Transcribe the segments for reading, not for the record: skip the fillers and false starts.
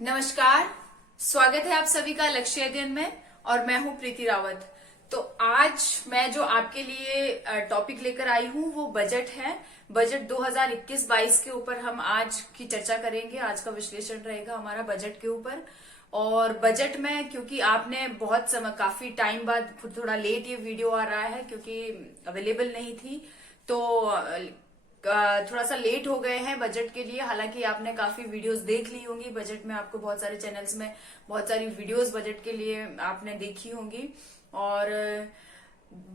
नमस्कार। स्वागत है आप सभी का लक्ष्य अध्ययन में और मैं हूं प्रीति रावत। तो आज मैं जो आपके लिए टॉपिक लेकर आई हूं वो बजट है। बजट 2021-22 के ऊपर हम आज की चर्चा करेंगे। आज का विश्लेषण रहेगा हमारा बजट के ऊपर। और बजट में क्योंकि आपने बहुत समय काफी टाइम बाद थोड़ा लेट ये वीडियो आ रहा है क्योंकि अवेलेबल नहीं थी, तो थोड़ा सा लेट हो गए हैं बजट के लिए। हालांकि आपने काफी वीडियोस देख ली होंगी बजट में, आपको बहुत सारे चैनल्स में बहुत सारी वीडियोस बजट के लिए आपने देखी होंगी। और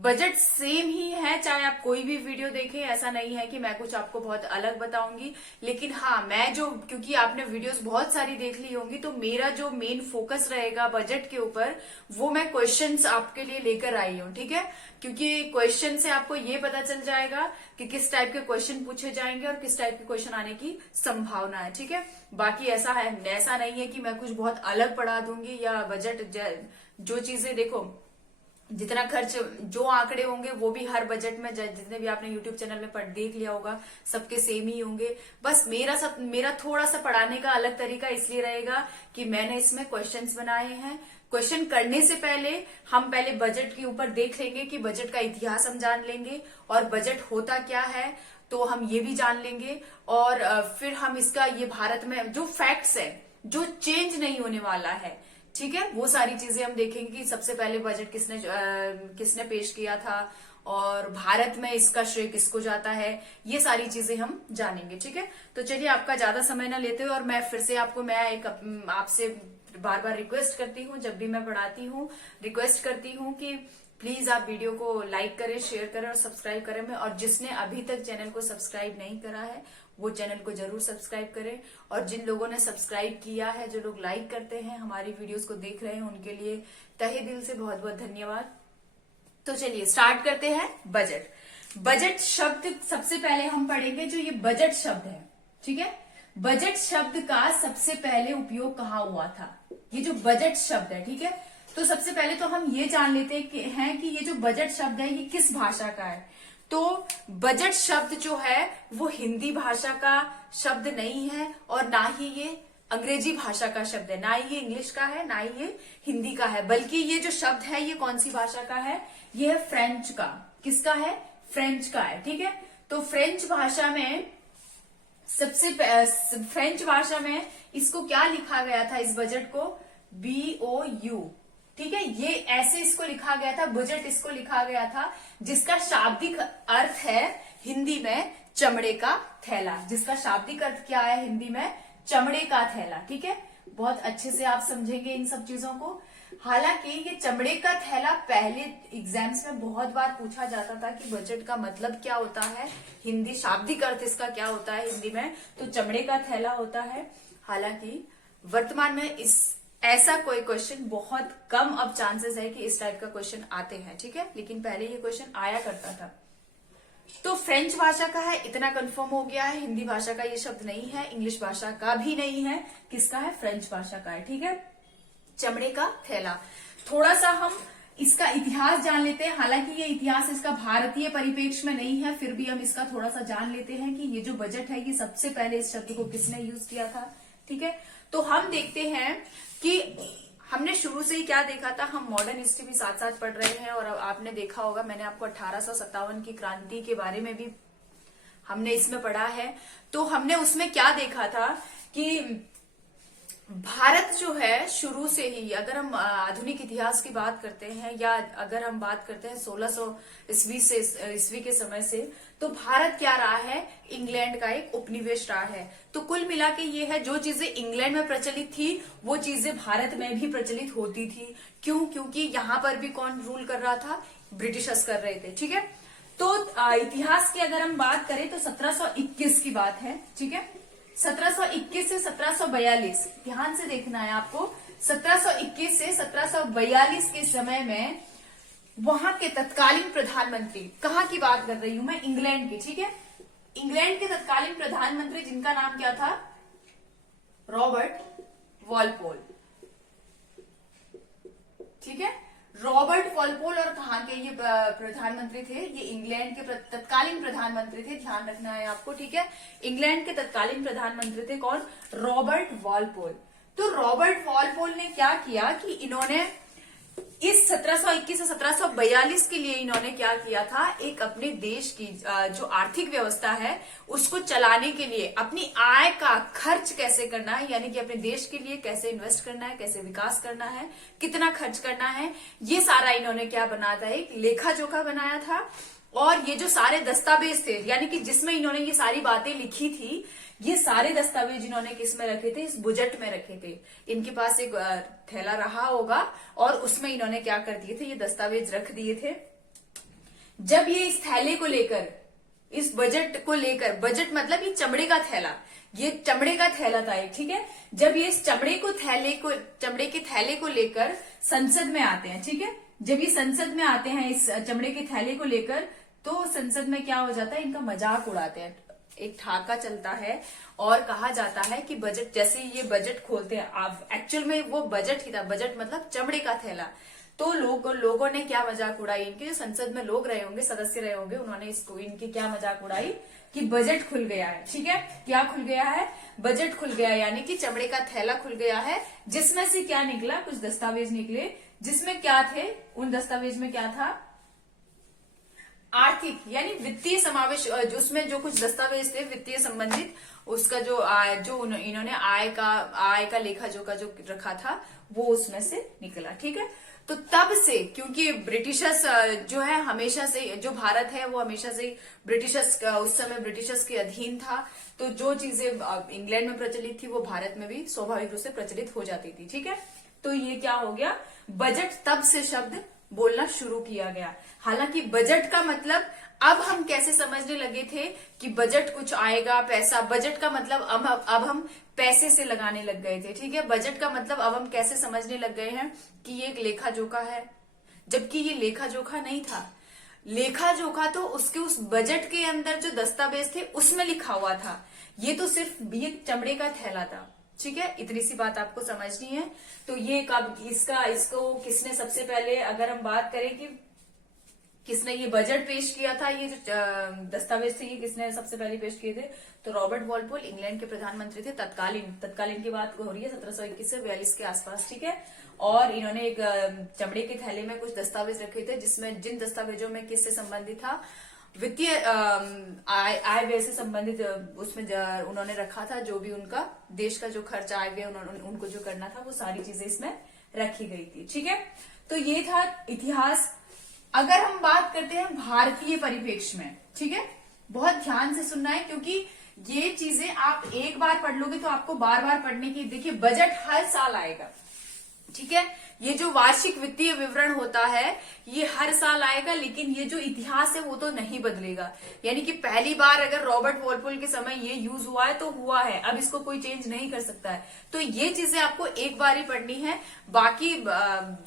बजट सेम ही है चाहे आप कोई भी वीडियो देखें, ऐसा नहीं है कि मैं कुछ आपको बहुत अलग बताऊंगी। लेकिन हाँ, मैं जो क्योंकि आपने वीडियोस बहुत सारी देख ली होंगी तो मेरा जो मेन फोकस रहेगा बजट के ऊपर वो मैं क्वेश्चंस आपके लिए लेकर आई हूँ। ठीक है, क्योंकि क्वेश्चन से आपको ये पता चल जाएगा कि किस टाइप के क्वेश्चन पूछे जाएंगे और किस टाइप के क्वेश्चन आने की संभावना है। ठीक है, बाकी ऐसा नहीं है कि मैं कुछ बहुत अलग पढ़ा दूंगी या बजट जो चीजें देखो, जितना खर्च जो आंकड़े होंगे वो भी हर बजट में जितने भी आपने यूट्यूब चैनल में देख लिया होगा सबके सेम ही होंगे। बस मेरा थोड़ा सा पढ़ाने का अलग तरीका इसलिए रहेगा कि मैंने इसमें क्वेश्चंस बनाए हैं। क्वेश्चन करने से पहले हम पहले बजट के ऊपर देख लेंगे कि बजट का इतिहास हम जान लेंगे और बजट होता क्या है तो हम ये भी जान लेंगे। और फिर हम इसका ये भारत में जो फैक्ट्स है जो चेंज नहीं होने वाला है, ठीक है, वो सारी चीजें हम देखेंगे कि सबसे पहले बजट किसने पेश किया था और भारत में इसका श्रेय किसको जाता है, ये सारी चीजें हम जानेंगे। ठीक है, तो चलिए आपका ज्यादा समय ना लेते हुए और मैं फिर से आपसे बार बार रिक्वेस्ट करती हूँ, जब भी मैं पढ़ाती हूँ रिक्वेस्ट करती हूँ कि प्लीज आप वीडियो को लाइक करें, शेयर करें और सब्सक्राइब करें। और जिसने अभी तक चैनल को सब्सक्राइब नहीं करा है वो चैनल को जरूर सब्सक्राइब करें। और जिन लोगों ने सब्सक्राइब किया है, जो लोग लाइक करते हैं, हमारी वीडियोस को देख रहे हैं, उनके लिए तहे दिल से बहुत बहुत धन्यवाद। तो चलिए स्टार्ट करते हैं। बजट बजट शब्द सबसे पहले हम पढ़ेंगे, जो ये बजट शब्द है। ठीक है, बजट शब्द का सबसे पहले उपयोग कहाँ हुआ था, ये जो बजट शब्द है। ठीक है, तो सबसे पहले तो हम ये जान लेते हैं कि ये जो बजट शब्द है ये किस भाषा का है। तो बजट शब्द जो है वो हिंदी भाषा का शब्द नहीं है और ना ही ये अंग्रेजी भाषा का शब्द है, ना ही ये इंग्लिश का है, ना ही ये हिंदी का है, बल्कि ये जो शब्द है ये कौन सी भाषा का है, ये है फ्रेंच का। किसका है? फ्रेंच का है। ठीक है, तो फ्रेंच भाषा में इसको क्या लिखा गया था, इस बजट को BOU। ठीक है, ये ऐसे इसको लिखा गया था, बजट इसको लिखा गया था, जिसका शाब्दिक अर्थ है हिंदी में चमड़े का थैला। जिसका शाब्दिक अर्थ क्या है हिंदी में? चमड़े का थैला। ठीक है, बहुत अच्छे से आप समझेंगे इन सब चीजों को। हालांकि ये चमड़े का थैला पहले एग्जाम्स में बहुत बार पूछा जाता था कि बजट का मतलब क्या होता है, हिंदी शाब्दिक अर्थ इसका क्या होता है हिंदी में, तो चमड़े का थैला होता है। हालांकि वर्तमान में ऐसा कोई क्वेश्चन बहुत कम अब चांसेस है कि इस टाइप का क्वेश्चन आते हैं। ठीक है, लेकिन पहले ये क्वेश्चन आया करता था। तो फ्रेंच भाषा का है, इतना कंफर्म हो गया है। हिंदी भाषा का ये शब्द नहीं है, इंग्लिश भाषा का भी नहीं है, किसका है? फ्रेंच भाषा का है। ठीक है, चमड़े का थैला। थोड़ा सा हम इसका इतिहास जान लेते हैं। हालांकि ये इतिहास इसका भारतीय परिप्रेक्ष्य में नहीं है, फिर भी हम इसका थोड़ा सा जान लेते हैं कि ये जो बजट है ये सबसे पहले इस शब्द को किसने यूज किया था। ठीक है, तो हम देखते हैं कि हमने शुरू से ही क्या देखा था। हम मॉडर्न हिस्ट्री भी साथ साथ पढ़ रहे हैं और आपने देखा होगा मैंने आपको 1857 की क्रांति के बारे में भी हमने इसमें पढ़ा है। तो हमने उसमें क्या देखा था कि भारत जो है शुरू से ही, अगर हम आधुनिक इतिहास की बात करते हैं या अगर हम बात करते हैं 1600 ईस्वी के समय से, तो भारत क्या रहा है? इंग्लैंड का एक उपनिवेश रहा है। तो कुल मिला के ये है, जो चीजें इंग्लैंड में प्रचलित थी वो चीजें भारत में भी प्रचलित होती थी। क्यों? क्योंकि यहाँ पर भी कौन रूल कर रहा था? ब्रिटिशर्स कर रहे थे। ठीक है, तो इतिहास की अगर हम बात करें तो 1721 की बात है। ठीक है, 1721 से 1742, ध्यान से देखना है आपको। 1721 से 1742 के समय में वहां के तत्कालीन प्रधानमंत्री, कहाँ की बात कर रही हूं मैं? इंग्लैंड की। ठीक है, इंग्लैंड के तत्कालीन प्रधानमंत्री जिनका नाम क्या था? Robert Walpole. ठीक है, रॉबर्ट वॉलपोल। और कहाँ के ये प्रधानमंत्री थे? ये इंग्लैंड के तत्कालीन प्रधानमंत्री थे, ध्यान रखना है आपको। ठीक है, इंग्लैंड के तत्कालीन प्रधानमंत्री थे कौन? Robert Walpole. तो रॉबर्ट वॉलपोल ने क्या किया कि इन्होंने इस 1721 से 1742 के लिए इन्होंने क्या किया था, एक अपने देश की जो आर्थिक व्यवस्था है उसको चलाने के लिए अपनी आय का खर्च कैसे करना है, यानी कि अपने देश के लिए कैसे इन्वेस्ट करना है, कैसे विकास करना है, कितना खर्च करना है, ये सारा इन्होंने क्या बनाया था, एक लेखा जोखा बनाया था। और ये जो सारे दस्तावेज थे, यानी कि जिसमें इन्होंने ये सारी बातें लिखी थी, ये सारे दस्तावेज इन्होंने किस में रखे थे, इस बजट में रखे थे। इनके पास एक थैला रहा होगा और उसमें इन्होंने क्या कर दिए थे, ये दस्तावेज रख दिए थे। जब ये इस थैले को लेकर, इस बजट को लेकर, बजट मतलब ये चमड़े का थैला, ये चमड़े का थैला था एक, ठीक है। जब ये इस चमड़े के थैले को लेकर संसद में आते हैं, ठीक है, जब ये संसद में आते हैं इस चमड़े के थैले को लेकर, तो संसद में क्या हो जाता है, इनका मजाक उड़ाते हैं, एक ठाका चलता है और कहा जाता है कि बजट, जैसे ये बजट खोलते हैं, आप एक्चुअल में वो बजट ही था, बजट मतलब चमड़े का थैला। तो लोगों ने क्या मजाक उड़ाई, इनके जो संसद में लोग रहे होंगे, सदस्य रहे होंगे, उन्होंने इसको इनकी क्या मजाक उड़ाई कि बजट खुल गया है, ठीक है। क्या खुल गया है, बजट खुल गया, यानी कि चमड़े का थैला खुल गया है, जिसमें से क्या निकला, कुछ दस्तावेज निकले, जिसमें क्या थे, उन दस्तावेज में क्या था, आर्थिक यानी वित्तीय समावेश, उसमें जो कुछ दस्तावेज थे वित्तीय संबंधित, उसका जो इन्होंने आय का लेखा जोखा जो रखा था वो उसमें से निकला, ठीक है। तो तब से, क्योंकि ब्रिटिशर्स जो है हमेशा से, जो भारत है वो हमेशा से ब्रिटिशर्स, उस समय ब्रिटिशर्स के अधीन था, तो जो चीजें इंग्लैंड में प्रचलित थी वो भारत में भी स्वाभाविक रूप से प्रचलित हो जाती थी, ठीक है। तो ये क्या हो गया, बजट, तब से शब्द बोलना शुरू किया गया। हालांकि बजट का मतलब अब हम कैसे समझने लगे थे कि बजट कुछ आएगा, पैसा, बजट का मतलब अब हम पैसे से लगाने लग गए थे, ठीक है। बजट का मतलब अब हम कैसे समझने लग गए हैं कि ये एक लेखा जोखा है, जबकि ये लेखा जोखा नहीं था। लेखा जोखा तो उसके उस बजट के अंदर जो दस्तावेज थे उसमें लिखा हुआ था, ये तो सिर्फ ये चमड़े का थैला था, ठीक है। इतनी सी बात आपको समझनी है। तो ये कब, इसको किसने सबसे पहले, अगर हम बात करें कि किसने ये बजट पेश किया था, ये जो दस्तावेज थे ये किसने सबसे पहले पेश किए थे, तो रॉबर्ट वॉलपोल इंग्लैंड के प्रधानमंत्री थे, तत्कालीन की बात हो रही है 1721 से 42 के आसपास, ठीक है। और इन्होंने एक चमड़े के थैले में कुछ दस्तावेज रखे थे, जिसमें जिन दस्तावेजों में किससे संबंधित था, वित्तीय आय व्यय से संबंधित, उसमें उन्होंने रखा था, जो भी उनका देश का जो खर्च आय व्यय उनको जो करना था वो सारी चीजें इसमें रखी गई थी, ठीक है। तो ये था इतिहास। अगर हम बात करते हैं भारतीय परिप्रेक्ष्य में, ठीक है, बहुत ध्यान से सुनना है, क्योंकि ये चीजें आप एक बार पढ़ लोगे तो आपको बार बार पढ़ने की, देखिए बजट हर साल आएगा, ठीक है। ये जो वार्षिक वित्तीय विवरण होता है ये हर साल आएगा, लेकिन ये जो इतिहास है वो तो नहीं बदलेगा। यानी कि पहली बार अगर रॉबर्ट वॉलपोल के समय ये यूज हुआ है तो हुआ है, अब इसको कोई चेंज नहीं कर सकता है। तो ये चीजें आपको एक बार ही पढ़नी है। बाकी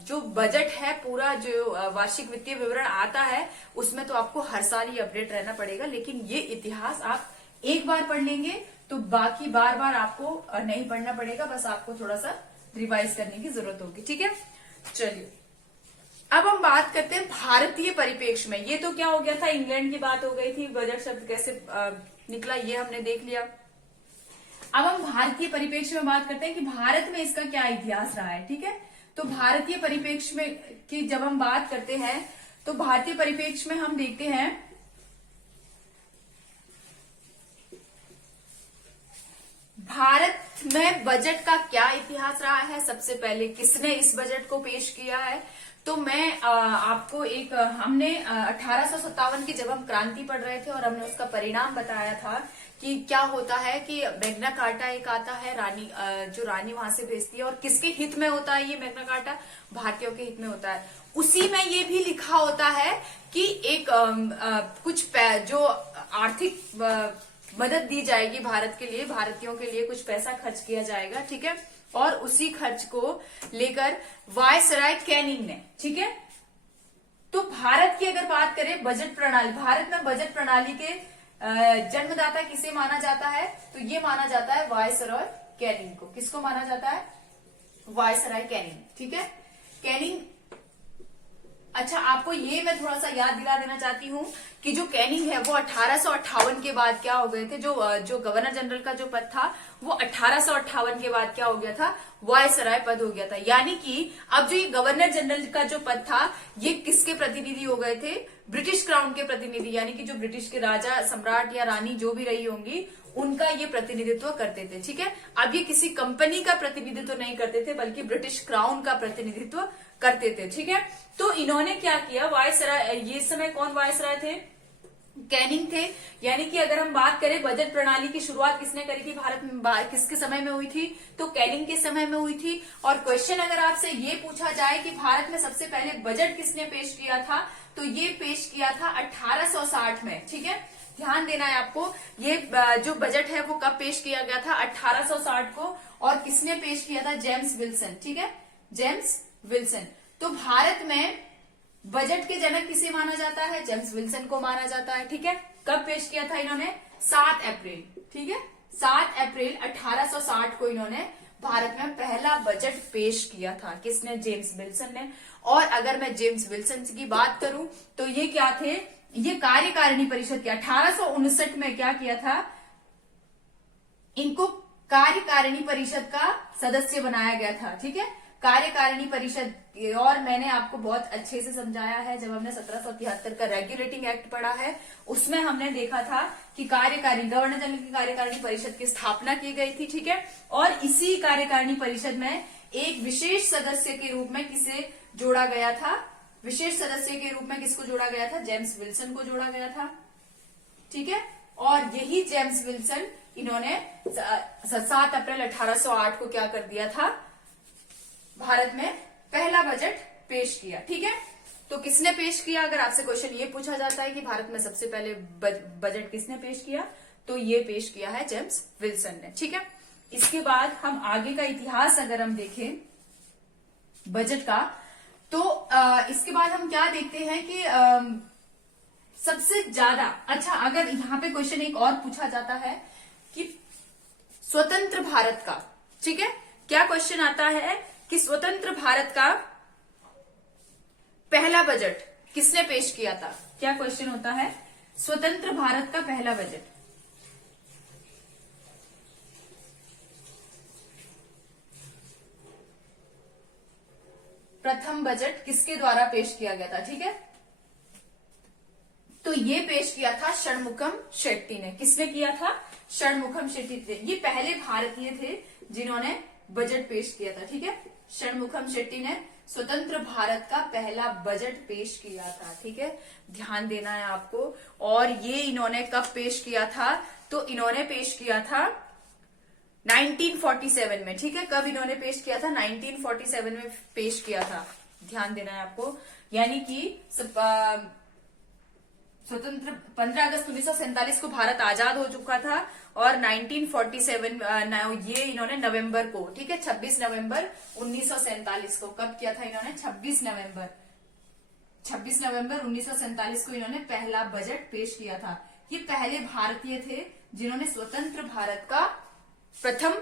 जो बजट है, पूरा जो वार्षिक वित्तीय विवरण आता है उसमें तो आपको हर साल ही अपडेट रहना पड़ेगा, लेकिन ये इतिहास आप एक बार पढ़ लेंगे तो बाकी बार बार आपको नहीं पढ़ना पड़ेगा, बस आपको थोड़ा सा रिवाइज करने की जरूरत होगी, ठीक है। चलिए अब हम बात करते हैं भारतीय परिप्रेक्ष्य में। ये तो क्या हो गया था, इंग्लैंड की बात हो गई थी, बजट शब्द कैसे निकला ये हमने देख लिया। अब हम भारतीय परिप्रेक्ष्य में बात करते हैं कि भारत में इसका क्या इतिहास रहा है, ठीक है। तो भारतीय परिप्रेक्ष्य में की जब हम बात करते हैं तो भारतीय परिप्रेक्ष्य में हम देखते हैं भारत में बजट का क्या इतिहास रहा है, सबसे पहले किसने इस बजट को पेश किया है। तो मैं आपको एक, हमने 1857 की जब हम क्रांति पढ़ रहे थे और हमने उसका परिणाम बताया था कि क्या होता है कि मैग्ना कार्टा एक आता है, जो रानी वहां से भेजती है, और किसके हित में होता है ये मैग्ना कार्टा, भारतीयों के हित में होता है। उसी में ये भी लिखा होता है कि एक कुछ जो आर्थिक मदद दी जाएगी भारत के लिए, भारतीयों के लिए कुछ पैसा खर्च किया जाएगा, ठीक है। और उसी खर्च को लेकर वायसराय कैनिंग ने, ठीक है। तो भारत की अगर बात करें बजट प्रणाली, भारत में बजट प्रणाली के जन्मदाता किसे माना जाता है, तो ये माना जाता है वायसराय कैनिंग को। किसको माना जाता है, वायसराय कैनिंग, ठीक है। कैनिंग अच्छा, आपको ये मैं थोड़ा सा याद दिला देना चाहती हूँ कि जो कैनिंग है वो 1858 के बाद क्या हो गए थे, जो गवर्नर जनरल का जो पद था वो 1858 के बाद क्या हो गया था, वायसराय पद हो गया था। यानी कि अब जो ये गवर्नर जनरल का जो पद था ये किसके प्रतिनिधि हो गए थे, ब्रिटिश क्राउन के प्रतिनिधि, यानी कि जो ब्रिटिश के राजा, सम्राट या रानी जो भी रही होंगी उनका ये प्रतिनिधित्व करते थे। ठीक है, अब ये किसी कंपनी का प्रतिनिधित्व नहीं करते थे बल्कि ब्रिटिश क्राउन का प्रतिनिधित्व करते थे। ठीक है, तो इन्होंने क्या किया, वायसराय, ये समय कौन वायसराय थे, कैनिंग थे। यानी कि अगर हम बात करें बजट प्रणाली की शुरुआत किसने करी थी भारत में, किसके समय में हुई थी, तो कैनिंग के समय में हुई थी। और क्वेश्चन अगर आपसे ये पूछा जाए कि भारत में सबसे पहले बजट किसने पेश किया था, तो ये पेश किया था 1860 में। ठीक है, ध्यान देना है आपको, ये जो बजट है वो कब पेश किया गया था, 1860 को, और किसने पेश किया था, जेम्स विल्सन। ठीक है, जेम्स विल्सन। तो भारत में बजट के जनक किसे माना जाता है, जेम्स विल्सन को माना जाता है। ठीक है, कब पेश किया था इन्होंने, 7 अप्रैल। ठीक है, 7 अप्रैल 1860 को इन्होंने भारत में पहला बजट पेश किया था। किसने, जेम्स विल्सन ने। और अगर मैं जेम्स विल्सन की बात करूं तो ये क्या थे, ये कार्यकारिणी परिषद के 1859 में क्या किया था, इनको कार्यकारिणी परिषद का सदस्य बनाया गया था। ठीक है, कार्यकारिणी परिषद, और मैंने आपको बहुत अच्छे से समझाया है जब हमने 1773 का रेगुलेटिंग एक्ट पढ़ा है, उसमें हमने देखा था कि कार्यकारिणी, गवर्नर जनरल की कार्यकारिणी परिषद की स्थापना की गई थी। ठीक है, और इसी कार्यकारिणी परिषद में एक विशेष सदस्य के रूप में किसे जोड़ा गया था, विशेष सदस्य के रूप में किसको जोड़ा गया था, जेम्स विल्सन को जोड़ा गया था। ठीक है, और यही जेम्स विल्सन इन्होंने 7 अप्रैल 1808 को क्या कर दिया था, भारत में पहला बजट पेश किया। ठीक है, तो किसने पेश किया, अगर आपसे क्वेश्चन ये पूछा जाता है कि भारत में सबसे पहले बजट किसने पेश किया, तो ये पेश किया है जेम्स विल्सन ने। ठीक है, इसके बाद हम आगे का इतिहास अगर हम देखें बजट का, तो इसके बाद हम क्या देखते हैं कि सबसे ज्यादा, अच्छा अगर यहाँ पे क्वेश्चन एक और पूछा जाता है कि स्वतंत्र भारत का, ठीक है, क्या क्वेश्चन आता है कि स्वतंत्र भारत का पहला बजट किसने पेश किया था, क्या क्वेश्चन होता है, स्वतंत्र भारत का पहला बजट, प्रथम बजट किसके द्वारा पेश किया गया था। ठीक है, तो ये पेश किया था षणमुखम शेट्टी ने। किसने किया था, षणमुखम शेट्टी थे, ये पहले भारतीय थे जिन्होंने बजट पेश किया था। ठीक है, षणमुखम शेट्टी ने स्वतंत्र भारत का पहला बजट पेश किया था। ठीक है, ध्यान देना है आपको। और ये इन्होंने कब पेश किया था, तो इन्होंने पेश किया था 1947 में। ठीक है, कब इन्होंने पेश किया था, 1947 में पेश किया था, ध्यान देना है आपको। यानी कि स्वतंत्र 15 अगस्त 1947 को भारत आजाद हो चुका था, और 1947 ये इन्होंने नवंबर को, ठीक है, 26 नवंबर 1947 को, कब किया था इन्होंने, 26 नवंबर 1947 को इन्होंने पहला बजट पेश किया था। ये पहले भारतीय थे जिन्होंने स्वतंत्र भारत का प्रथम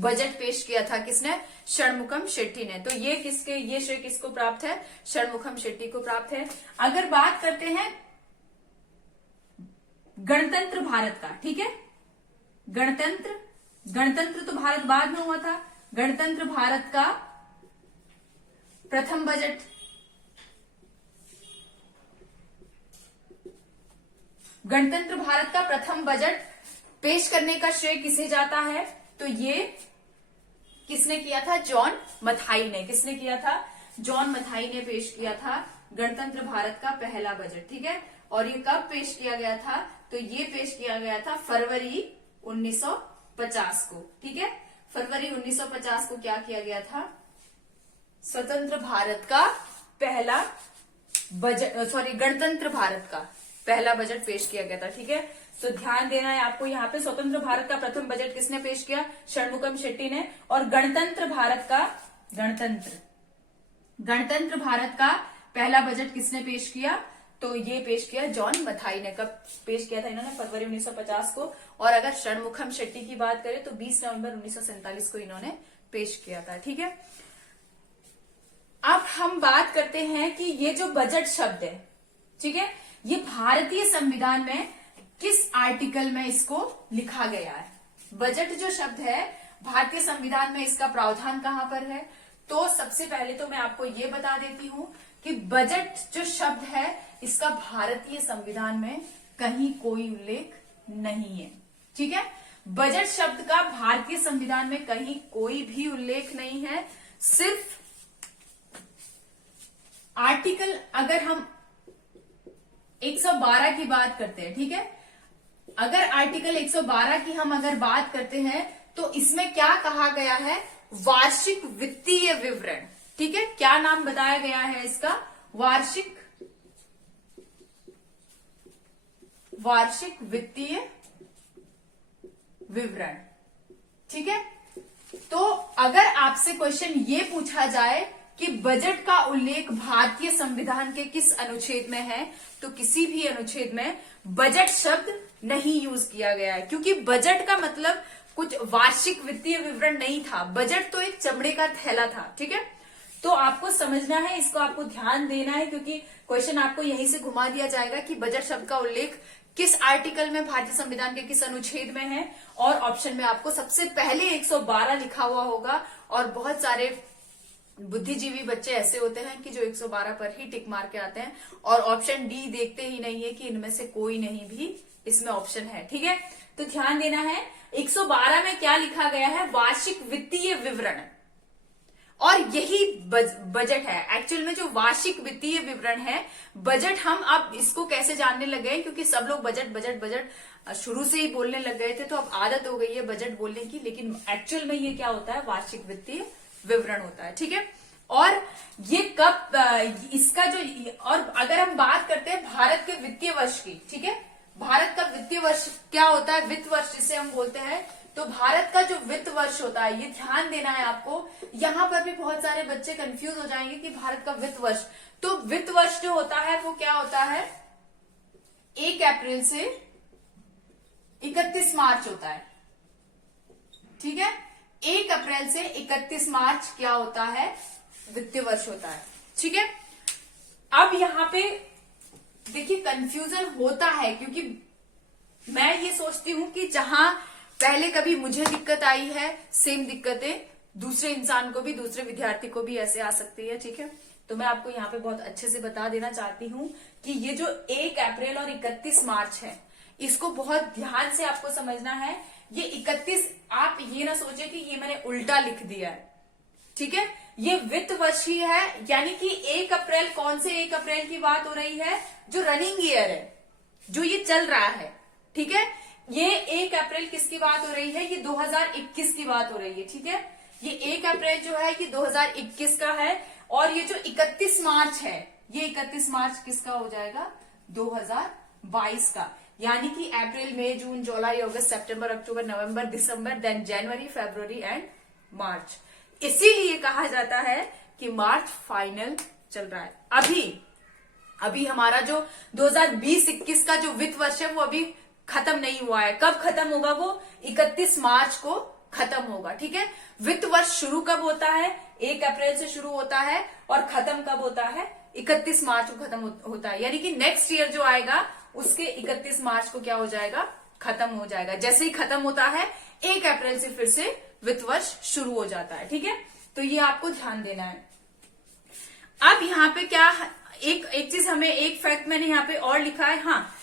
बजट पेश किया था। किसने, षणमुखम शेट्टी ने। तो ये श्रेय किसको प्राप्त है, षणमुखम शेट्टी को प्राप्त है। अगर बात करते हैं गणतंत्र भारत का, ठीक है, गणतंत्र तो भारत बाद में हुआ था, गणतंत्र भारत का प्रथम बजट, गणतंत्र भारत का प्रथम बजट पेश करने का श्रेय किसे जाता है, तो ये किसने किया था, जॉन मथाई ने। किसने किया था, जॉन मथाई ने पेश किया था गणतंत्र भारत का पहला बजट। ठीक है, और ये कब पेश किया गया था, तो ये पेश किया गया था फरवरी 1950 को। ठीक है, फरवरी 1950 को क्या किया गया था, स्वतंत्र भारत का पहला बजट, गणतंत्र भारत का पहला बजट पेश किया गया था। ठीक है, तो ध्यान देना है आपको, यहाँ पे स्वतंत्र भारत का प्रथम बजट किसने पेश किया, षणमुखम शेट्टी ने। और गणतंत्र भारत का पहला बजट किसने पेश किया, तो ये पेश किया जॉन मथाई ने। कब पेश किया था इन्होंने, फरवरी 1950 को। और अगर षणमुखम शेट्टी की बात करें तो 20 नवंबर 1947 को इन्होंने पेश किया था। ठीक है, अब हम बात करते हैं कि ये जो बजट शब्द है, ठीक है, ये भारतीय संविधान में किस आर्टिकल में इसको लिखा गया है। बजट जो शब्द है भारतीय संविधान में इसका प्रावधान कहां पर है। तो सबसे पहले तो मैं आपको ये बता देती हूं कि बजट जो शब्द है इसका भारतीय संविधान में कहीं कोई उल्लेख नहीं है। ठीक है, बजट शब्द का भारतीय संविधान में कहीं कोई भी उल्लेख नहीं है। सिर्फ आर्टिकल, अगर हम 112 की बात करते हैं, ठीक है, अगर आर्टिकल 112 की हम अगर बात करते हैं तो इसमें क्या कहा गया है, वार्षिक वित्तीय विवरण। ठीक है, क्या नाम बताया गया है इसका, वार्षिक वित्तीय विवरण। ठीक है, तो अगर आपसे क्वेश्चन ये पूछा जाए कि बजट का उल्लेख भारतीय संविधान के किस अनुच्छेद में है, तो किसी भी अनुच्छेद में बजट शब्द नहीं यूज किया गया है, क्योंकि बजट का मतलब कुछ वार्षिक वित्तीय विवरण नहीं था। बजट तो एक चमड़े का थैला था। ठीक है, तो आपको समझना है, इसको आपको ध्यान देना है, क्योंकि क्वेश्चन आपको यहीं से घुमा दिया जाएगा कि बजट शब्द का उल्लेख किस आर्टिकल में भारतीय संविधान के किस अनुच्छेद में है, और ऑप्शन में आपको सबसे पहले 112 लिखा हुआ होगा। और बहुत सारे बुद्धिजीवी बच्चे ऐसे होते हैं कि जो 112 पर ही टिक मार के आते हैं और ऑप्शन डी देखते ही नहीं है कि इनमें से कोई नहीं भी इसमें ऑप्शन है। ठीक है, तो ध्यान देना है 112 में क्या लिखा गया है, वार्षिक वित्तीय विवरण, और यही बजट है। एक्चुअल में जो वार्षिक वित्तीय विवरण है, बजट हम अब इसको कैसे जानने लग गए, क्योंकि सब लोग बजट बजट बजट शुरू से ही बोलने लग गए थे, तो अब आदत हो गई है बजट बोलने की, लेकिन एक्चुअल में ये क्या होता है, वार्षिक वित्तीय विवरण होता है। ठीक है, और ये कब इसका जो, और अगर हम बात करते हैं भारत के वित्तीय वर्ष की, ठीक है, भारत का वित्तीय वर्ष क्या होता है, वित्त वर्ष जिसे हम बोलते हैं, तो भारत का जो वित्त वर्ष होता है, ये ध्यान देना है आपको। यहां पर भी बहुत सारे बच्चे कंफ्यूज हो जाएंगे कि भारत का वित्त वर्ष, तो वित्त वर्ष जो होता है वो क्या होता है, 1 अप्रैल से 31 मार्च होता है। ठीक है, 1 अप्रैल से 31 मार्च क्या होता है, वित्तीय वर्ष होता है। ठीक है, अब यहां पे देखिए कंफ्यूजन होता है, क्योंकि मैं ये सोचती हूं कि जहां पहले कभी मुझे दिक्कत आई है, सेम दिक्कतें दूसरे इंसान को भी, दूसरे विद्यार्थी को भी ऐसे आ सकती है। ठीक है, तो मैं आपको यहाँ पे बहुत अच्छे से बता देना चाहती हूँ कि ये जो 1 अप्रैल और 31 मार्च है, इसको बहुत ध्यान से आपको समझना है। ये 31, आप ये ना सोचे कि ये मैंने उल्टा लिख दिया है। ठीक है, ये वित्त वर्ष ही है, यानी कि 1 अप्रैल, कौन से 1 अप्रैल की बात हो रही है, जो रनिंग ईयर है, जो ये चल रहा है। ठीक है, ये 1 अप्रैल किसकी बात हो रही है, ये 2021 की बात हो रही है। ठीक है, ये 1 अप्रैल जो है ये 2021 का है, और ये जो 31 मार्च है, ये 31 मार्च किसका हो जाएगा, 2022 का। यानी कि अप्रैल, मई, जून, जुलाई, अगस्त, सितंबर, अक्टूबर, नवंबर, दिसंबर, देन जनवरी, फरवरी एंड मार्च। इसीलिए कहा जाता है कि मार्च फाइनल चल रहा है। अभी हमारा जो 2020-21 का जो वित्त वर्ष है वो अभी खत्म नहीं हुआ है। कब खत्म होगा, वो 31 मार्च को खत्म होगा। ठीक है, वित्त वर्ष शुरू कब होता है, 1 अप्रैल से शुरू होता है, और खत्म कब होता है, 31 मार्च को खत्म होता है। यानी कि नेक्स्ट ईयर जो आएगा उसके 31 मार्च को क्या हो जाएगा, खत्म हो जाएगा। जैसे ही खत्म होता है 1 अप्रैल से फिर से वित्त वर्ष शुरू हो जाता है। ठीक है, तो ये आपको ध्यान देना है। अब यहाँ पे क्या, एक चीज हमें, एक फैक्ट मैंने यहाँ पे और लिखा है, हाँ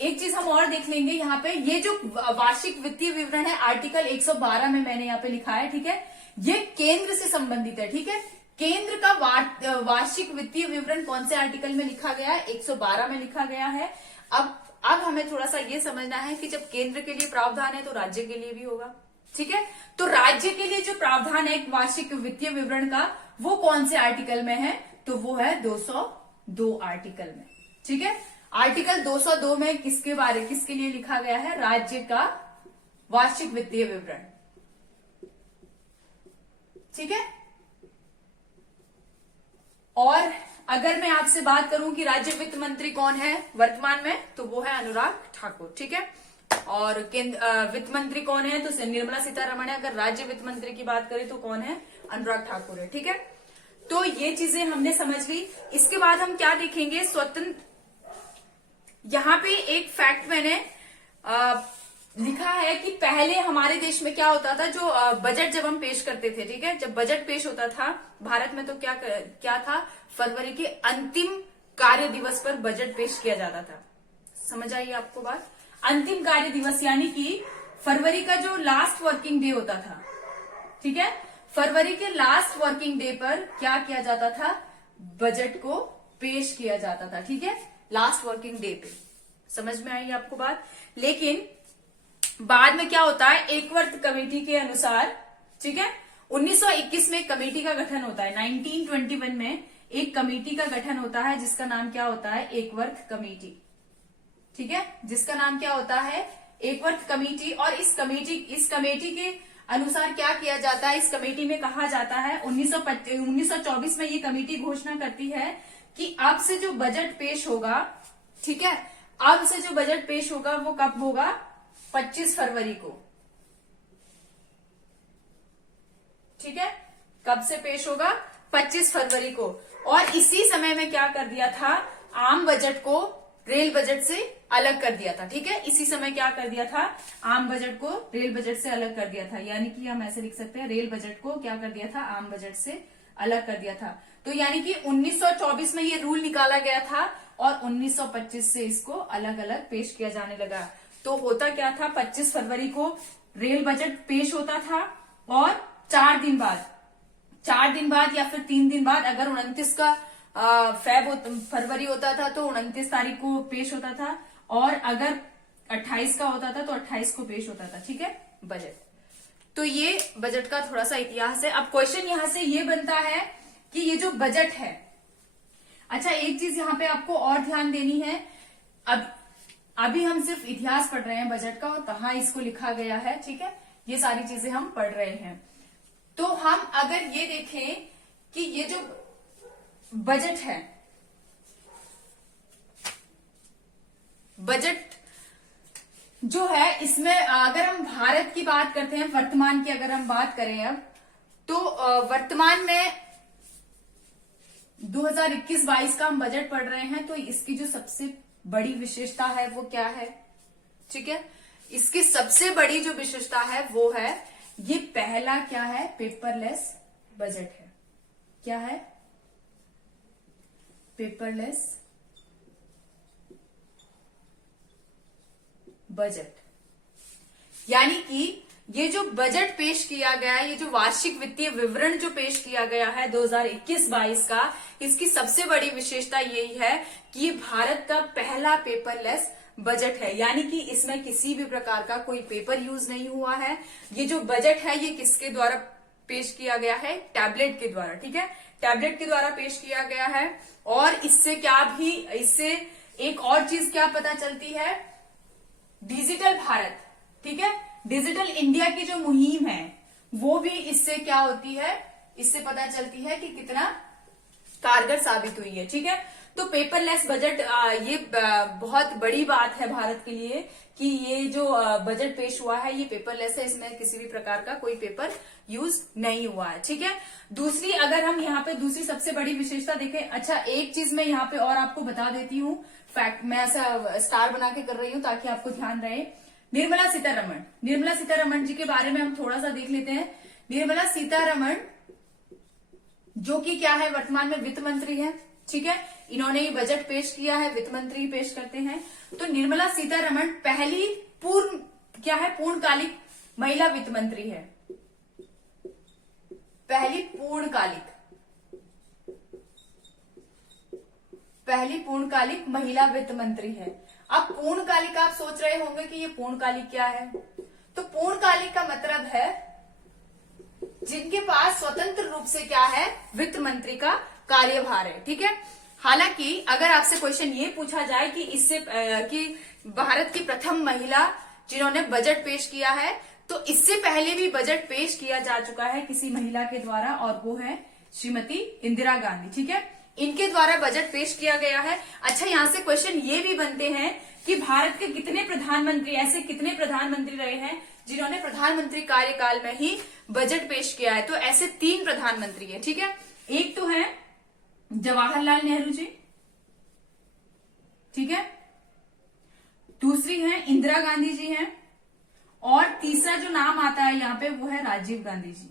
एक चीज हम और देख लेंगे यहाँ पे, ये जो वार्षिक वित्तीय विवरण है आर्टिकल 112 में मैंने यहाँ पे लिखा है। ठीक है, ये केंद्र से संबंधित है। ठीक है, केंद्र का वार्षिक वित्तीय विवरण कौन से आर्टिकल में लिखा गया है, 112 में लिखा गया है। अब हमें थोड़ा सा ये समझना है कि जब केंद्र के लिए प्रावधान है तो राज्य के लिए भी होगा। ठीक है, तो राज्य के लिए जो प्रावधान है वार्षिक वित्तीय विवरण का, वो कौन से आर्टिकल में है, तो वो है 202 आर्टिकल में। ठीक है, आर्टिकल 202 में किसके लिए लिखा गया है, राज्य का वार्षिक वित्तीय विवरण। ठीक है, और अगर मैं आपसे बात करूं कि राज्य वित्त मंत्री कौन है वर्तमान में, तो वो है अनुराग ठाकुर। ठीक है, और वित्त मंत्री कौन है, तो निर्मला सीतारमण है। अगर राज्य वित्त मंत्री की बात करें तो कौन है, अनुराग ठाकुर है। ठीक है, तो ये चीजें हमने समझ ली। इसके बाद हम क्या देखेंगे, स्वतंत्र, यहाँ पे एक फैक्ट मैंने लिखा है कि पहले हमारे देश में क्या होता था, जो बजट जब हम पेश करते थे, ठीक है, जब बजट पेश होता था भारत में, तो क्या था, फरवरी के अंतिम कार्य दिवस पर बजट पेश किया जाता था। समझ आई आपको बात? अंतिम कार्य दिवस यानी कि फरवरी का जो लास्ट वर्किंग डे होता था, ठीक है, फरवरी के लास्ट वर्किंग डे पर क्या किया जाता था, बजट को पेश किया जाता था, ठीक है, लास्ट वर्किंग डे पे। समझ में आई आपको बात? लेकिन बाद में क्या होता है, एकवर्त कमेटी के अनुसार, ठीक है, 1921 में कमेटी का गठन होता है, 1921 में एक कमेटी का गठन होता है जिसका नाम क्या होता है, एकवर्त कमेटी, ठीक है, जिसका नाम क्या होता है, एकवर्त कमेटी। और इस कमेटी के अनुसार क्या किया जाता है, इस कमेटी में कहा जाता है 1924 में ये कमेटी घोषणा करती है कि अब से जो बजट पेश होगा, ठीक है, अब से जो बजट पेश होगा वो कब होगा, 25 फरवरी को, ठीक है, कब से पेश होगा, 25 फरवरी को। और इसी समय में क्या कर दिया था, आम बजट को रेल बजट से अलग कर दिया था, ठीक है, इसी समय क्या कर दिया था, आम बजट को रेल बजट से अलग कर दिया था। यानी कि हम ऐसे लिख सकते हैं, रेल बजट को क्या कर दिया था, आम बजट से अलग कर दिया था। तो यानी कि 1924 में ये रूल निकाला गया था और 1925 से इसको अलग अलग पेश किया जाने लगा। तो होता क्या था, 25 फरवरी को रेल बजट पेश होता था और 4 दिन बाद या फिर 3 दिन बाद, अगर 29 का फरवरी होता था तो 29 तारीख को पेश होता था, और अगर 28 का होता था तो 28 को पेश होता था, ठीक है, बजट। तो ये बजट का थोड़ा सा इतिहास है। अब क्वेश्चन यहां से ये बनता है कि ये जो बजट है, अच्छा एक चीज यहां पे आपको और ध्यान देनी है, अभी हम सिर्फ इतिहास पढ़ रहे हैं बजट का और कहाँ इसको लिखा गया है, ठीक है, ये सारी चीजें हम पढ़ रहे हैं। तो हम अगर ये देखें कि ये जो बजट है, बजट जो है, इसमें अगर हम भारत की बात करते हैं, वर्तमान की अगर हम बात करें अब, तो वर्तमान में 2021-22 का हम बजट पढ़ रहे हैं, तो इसकी जो सबसे बड़ी विशेषता है वो क्या है, ठीक है, इसकी सबसे बड़ी जो विशेषता है वो है, ये पहला क्या है, पेपरलेस बजट है। क्या है, पेपरलेस बजट। यानी कि ये जो बजट पेश किया गया है, ये जो वार्षिक वित्तीय विवरण जो पेश किया गया है 2021-22 का, इसकी सबसे बड़ी विशेषता यही है कि ये भारत का पहला पेपरलेस बजट है। यानी कि इसमें किसी भी प्रकार का कोई पेपर यूज नहीं हुआ है। ये जो बजट है ये किसके द्वारा पेश किया गया है, टैबलेट के द्वारा, ठीक है, टैबलेट के द्वारा पेश किया गया है। और इससे एक और चीज क्या पता चलती है, डिजिटल भारत, ठीक है, डिजिटल इंडिया की जो मुहिम है वो भी इससे क्या होती है, इससे पता चलती है कि कितना कारगर साबित हुई है, ठीक है। तो पेपरलेस बजट ये बहुत बड़ी बात है भारत के लिए कि ये जो बजट पेश हुआ है ये पेपरलेस है, इसमें किसी भी प्रकार का कोई पेपर यूज नहीं हुआ है, ठीक है। दूसरी, अगर हम यहाँ पे दूसरी सबसे बड़ी विशेषता देखें, अच्छा एक चीज मैं यहाँ पे और आपको बता देती हूँ, फैक्ट मैं ऐसा स्टार बना के कर रही हूँ ताकि आपको ध्यान रहे। निर्मला सीतारमण जी के बारे में हम थोड़ा सा देख लेते हैं। निर्मला सीतारमण जो कि क्या है, वर्तमान में वित्त मंत्री है, ठीक है, इन्होंने ये बजट पेश किया है, वित्त मंत्री पेश करते हैं। तो निर्मला सीतारमण पहली पूर्णकालिक महिला वित्त मंत्री है, पहली पूर्णकालिक महिला वित्त मंत्री है। अब पूर्णकालिक, आप सोच रहे होंगे कि ये पूर्णकालिक क्या है, तो पूर्णकालिक का मतलब है जिनके पास स्वतंत्र रूप से क्या है, वित्त मंत्री का कार्यभार है, ठीक है। हालांकि अगर आपसे क्वेश्चन ये पूछा जाए कि कि भारत की प्रथम महिला जिन्होंने बजट पेश किया है, तो इससे पहले भी बजट पेश किया जा चुका है किसी महिला के द्वारा, और वो है श्रीमती इंदिरा गांधी, ठीक है, इनके द्वारा बजट पेश किया गया है। अच्छा, यहाँ से क्वेश्चन ये भी बनते हैं कि भारत के कितने प्रधानमंत्री रहे हैं जिन्होंने प्रधानमंत्री कार्यकाल में ही बजट पेश किया है, तो ऐसे 3 प्रधानमंत्री है, ठीक है। एक तो है जवाहरलाल नेहरू जी, ठीक है, दूसरी है इंदिरा गांधी जी हैं, और तीसरा जो नाम आता है यहाँ पे वो है राजीव गांधी जी।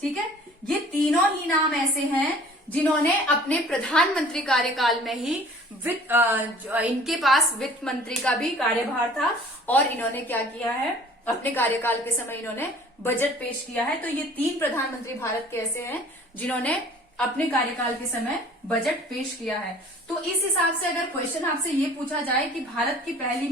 ठीक है, ये तीनों ही नाम ऐसे हैं जिन्होंने अपने प्रधानमंत्री कार्यकाल में ही इनके पास वित्त मंत्री का भी कार्यभार था, और इन्होंने क्या किया है, अपने कार्यकाल के समय इन्होंने बजट पेश किया है। तो ये 3 प्रधानमंत्री भारत के ऐसे हैं जिन्होंने अपने कार्यकाल के समय बजट पेश किया है। तो इस हिसाब से अगर क्वेश्चन आपसे ये पूछा जाए कि भारत की पहली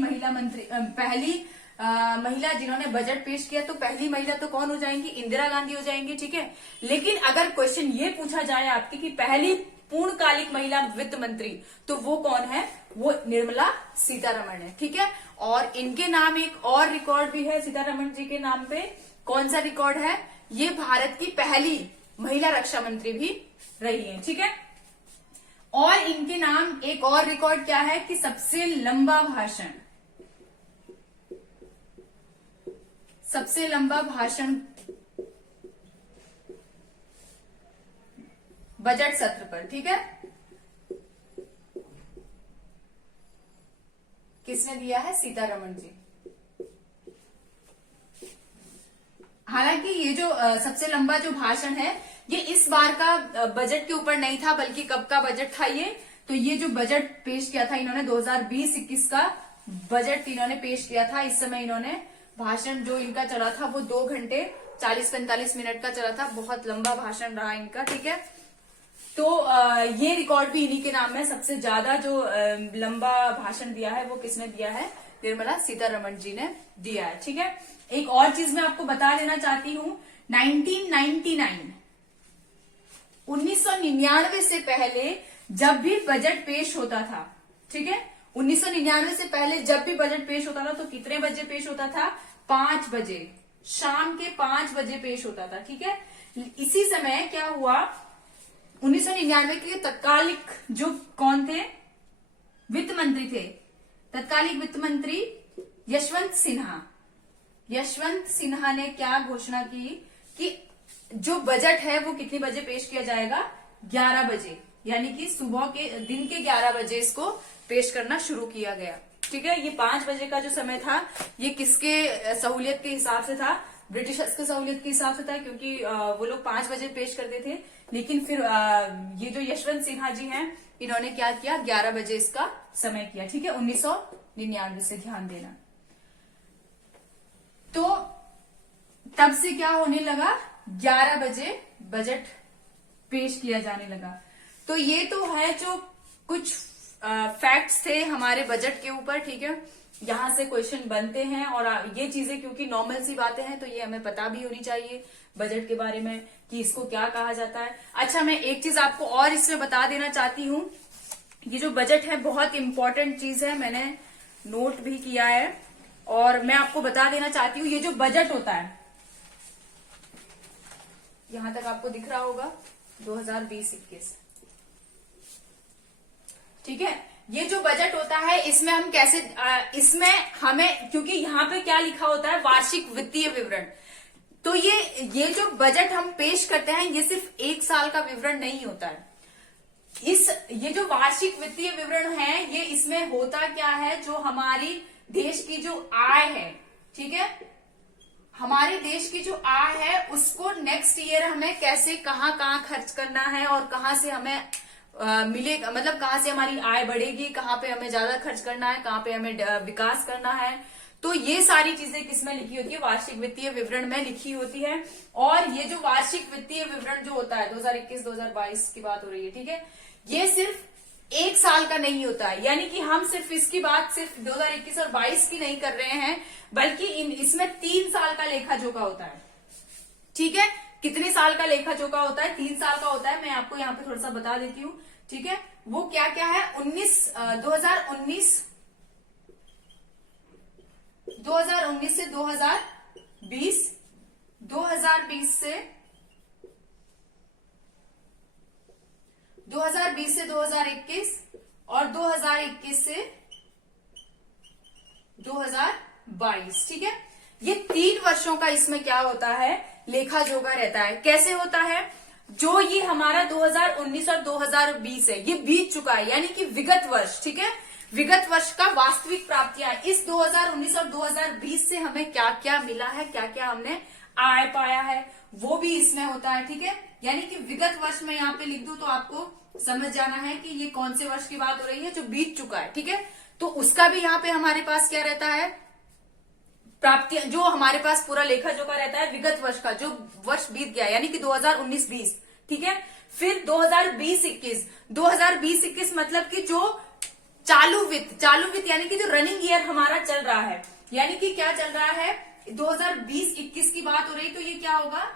महिला जिन्होंने बजट पेश किया, तो पहली महिला तो कौन हो जाएंगी, इंदिरा गांधी हो जाएंगी। ठीक है, लेकिन अगर क्वेश्चन ये पूछा जाए आपकी कि पहली पूर्णकालिक महिला वित्त मंत्री, तो वो कौन है, वो निर्मला सीतारमण है। ठीक है, और इनके नाम एक और रिकॉर्ड भी है सीतारमण जी के नाम पे। कौन सा रिकॉर्ड है, ये भारत की पहली महिला रक्षा मंत्री भी रही है। ठीक है, और इनके नाम एक और रिकॉर्ड क्या है कि सबसे लंबा भाषण बजट सत्र पर। ठीक है, किसने दिया है, सीतारमण जी। हालांकि ये जो सबसे लंबा जो भाषण है, ये इस बार का बजट के ऊपर नहीं था, बल्कि कब का बजट था ये, तो ये जो बजट पेश किया था इन्होंने 2020-21 का बजट इन्होंने पेश किया था। इस समय इन्होंने भाषण जो इनका चला था वो 2 घंटे 40-45 मिनट का चला था, बहुत लंबा भाषण रहा इनका। ठीक है, तो ये रिकॉर्ड भी इन्हीं के नाम है। सबसे ज्यादा जो लंबा भाषण दिया है वो किसने दिया है, निर्मला सीतारमण जी ने दिया है। ठीक है, एक और चीज मैं आपको बता देना चाहती हूँ, 1999 से पहले जब भी बजट पेश होता था, ठीक है, 1999 से पहले जब भी बजट पेश होता था तो कितने बजे पेश होता था, 5 बजे, शाम के 5 बजे पेश होता था। ठीक है, इसी समय क्या हुआ, 1999 के तत्कालिक जो कौन थे, वित्त मंत्री थे, तत्कालिक वित्त मंत्री यशवंत सिन्हा ने क्या घोषणा की कि जो बजट है वो कितने बजे पेश किया जाएगा, 11 बजे, यानी कि सुबह के दिन के 11 बजे इसको पेश करना शुरू किया गया। ठीक है, ये 5 बजे का जो समय था ये किसके सहूलियत के हिसाब से था, ब्रिटिशर्स के सहूलियत के हिसाब से था, क्योंकि वो लोग 5 बजे पेश करते थे। लेकिन फिर ये जो यशवंत सिन्हा जी हैं इन्होंने क्या किया, 11 बजे इसका समय किया। ठीक है, 1999 से ध्यान देना। तो तब से क्या होने लगा, 11 बजे बजट पेश किया जाने लगा। तो ये तो है जो कुछ फैक्ट्स थे हमारे बजट के ऊपर। ठीक है, यहां से क्वेश्चन बनते हैं, और ये चीजें क्योंकि नॉर्मल सी बातें हैं तो ये हमें पता भी होनी चाहिए बजट के बारे में कि इसको क्या कहा जाता है। अच्छा, मैं एक चीज आपको और इसमें बता देना चाहती हूँ, ये जो बजट है बहुत इंपॉर्टेंट चीज है, मैंने नोट भी किया है, और मैं आपको बता देना चाहती हूँ, ये जो बजट होता है, यहां तक आपको दिख रहा होगा 2020-21, ठीक है, ये जो बजट होता है इसमें हम कैसे इसमें हमें, क्योंकि यहाँ पे क्या लिखा होता है, वार्षिक वित्तीय विवरण, तो ये जो बजट हम पेश करते हैं ये सिर्फ 1 साल का विवरण नहीं होता है। ये जो वार्षिक वित्तीय विवरण है, ये इसमें होता क्या है, जो हमारी देश की जो आय है, ठीक है, हमारे देश की जो आय है उसको नेक्स्ट ईयर हमें कैसे कहाँ खर्च करना है, और कहाँ से हमें मिलेगा, मतलब कहाँ से हमारी आय बढ़ेगी, कहाँ पे हमें ज्यादा खर्च करना है, कहाँ पे हमें विकास करना है। तो ये सारी चीजें किसमें लिखी होती है, वार्षिक वित्तीय विवरण में लिखी होती है। और ये जो वार्षिक वित्तीय विवरण जो होता है 2021-2022 की बात हो रही है, ठीक है, ये सिर्फ 1 साल का नहीं होता है, यानी कि हम सिर्फ इसकी बात सिर्फ 2021 और 22 की नहीं कर रहे हैं, बल्कि इसमें 3 साल का लेखा जोखा होता है। ठीक है, कितने साल का लेखा जोखा होता है, 3 साल का होता है। मैं आपको यहाँ पे थोड़ा सा बता देती हूँ। ठीक है, वो क्या क्या है, 2019 से 2020, 2020 से 2021 और 2021 से 2022। ठीक है, ये 3 वर्षों का इसमें क्या होता है, लेखा जोखा रहता है। कैसे होता है, जो ये हमारा 2019 और 2020 है, ये बीत चुका है, यानी कि विगत वर्ष, ठीक है, विगत वर्ष का वास्तविक प्राप्तियां इस 2019 और 2020 से हमें क्या क्या मिला है, क्या क्या हमने आय पाया है, वो भी इसमें होता है, ठीक है। यानी कि विगत वर्ष में यहाँ पे लिख दूं तो आपको समझ जाना है कि ये कौन से वर्ष की बात हो रही है, जो बीत चुका है, ठीक है। तो उसका भी यहाँ पे हमारे पास क्या रहता है, प्राप्तियां, जो हमारे पास पूरा लेखा जोखा रहता है विगत वर्ष का, जो वर्ष बीत गया, यानी कि 2019-20, ठीक है। फिर 2020-21, 2020-21 मतलब कि जो चालू वित्त यानी कि जो रनिंग ईयर हमारा चल रहा है, यानी कि क्या चल रहा है, 2020-21 की बात हो रही, तो ये क्या होगा,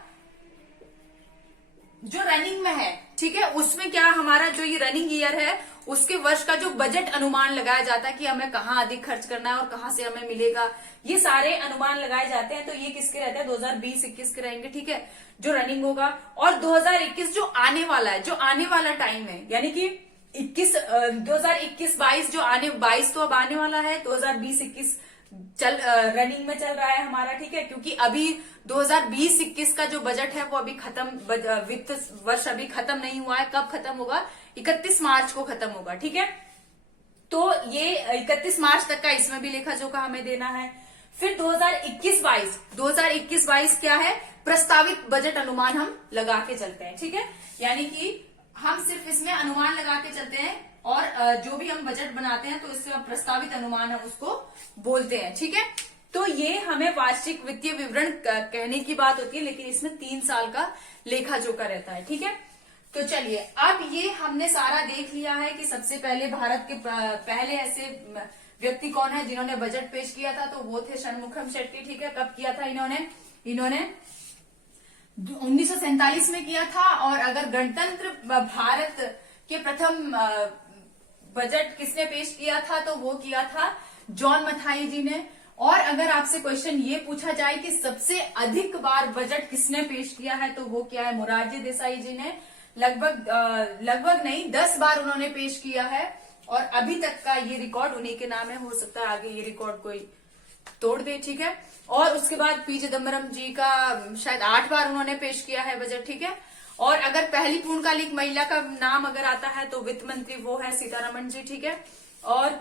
जो रनिंग में है, ठीक है, उसमें क्या हमारा जो ये रनिंग ईयर है उसके वर्ष का जो बजट अनुमान लगाया जाता है कि हमें कहाँ अधिक खर्च करना है और कहाँ से हमें मिलेगा, ये सारे अनुमान लगाए जाते हैं। तो ये किसके रहते हैं, 2020-21 के रहेंगे, ठीक है, जो रनिंग होगा। और 2021 जो आने वाला है, जो आने वाला टाइम है, यानी कि 2021-22 जो आने, 22 तो अब आने वाला है, 2020-21 रनिंग में चल रहा है हमारा, ठीक है, क्योंकि अभी 2020-21 का जो बजट है वो अभी खत्म, वित्त वर्ष अभी खत्म नहीं हुआ है। कब खत्म होगा, 31 मार्च को खत्म होगा, ठीक है। तो ये 31 मार्च तक का इसमें भी लेखा जोखा हमें देना है। फिर 2021-22 क्या है, प्रस्तावित बजट अनुमान हम लगा के चलते हैं, ठीक है, यानी कि हम सिर्फ इसमें अनुमान लगा के चलते हैं और जो भी हम बजट बनाते हैं तो इससे प्रस्तावित अनुमान हम उसको बोलते हैं, ठीक है। तो ये हमें वार्षिक वित्तीय विवरण कहने की बात होती है, लेकिन इसमें 3 साल का लेखा जोखा रहता है, ठीक है। तो चलिए, अब ये हमने सारा देख लिया है कि सबसे पहले भारत के पहले ऐसे व्यक्ति कौन है जिन्होंने बजट पेश किया था, तो वो थे षणमुखम शेट्टी, ठीक है। कब किया था इन्होंने 1947 में किया था। और अगर गणतंत्र भारत के प्रथम बजट किसने पेश किया था, तो वो किया था जॉन मथाई जी ने। और अगर आपसे क्वेश्चन ये पूछा जाए कि सबसे अधिक बार बजट किसने पेश किया है, तो वो क्या है, मोरारजी देसाई जी ने। लगभग नहीं, 10 बार उन्होंने पेश किया है और अभी तक का ये रिकॉर्ड उन्हीं के नाम है। हो सकता है आगे ये रिकॉर्ड कोई तोड़ दे, ठीक है। और उसके बाद पी चिदम्बरम जी का शायद 8 बार उन्होंने पेश किया है बजट, ठीक है। और अगर पहली पूर्णकालिक महिला का नाम अगर आता है तो वित्त मंत्री वो है सीतारमण जी, ठीक है। और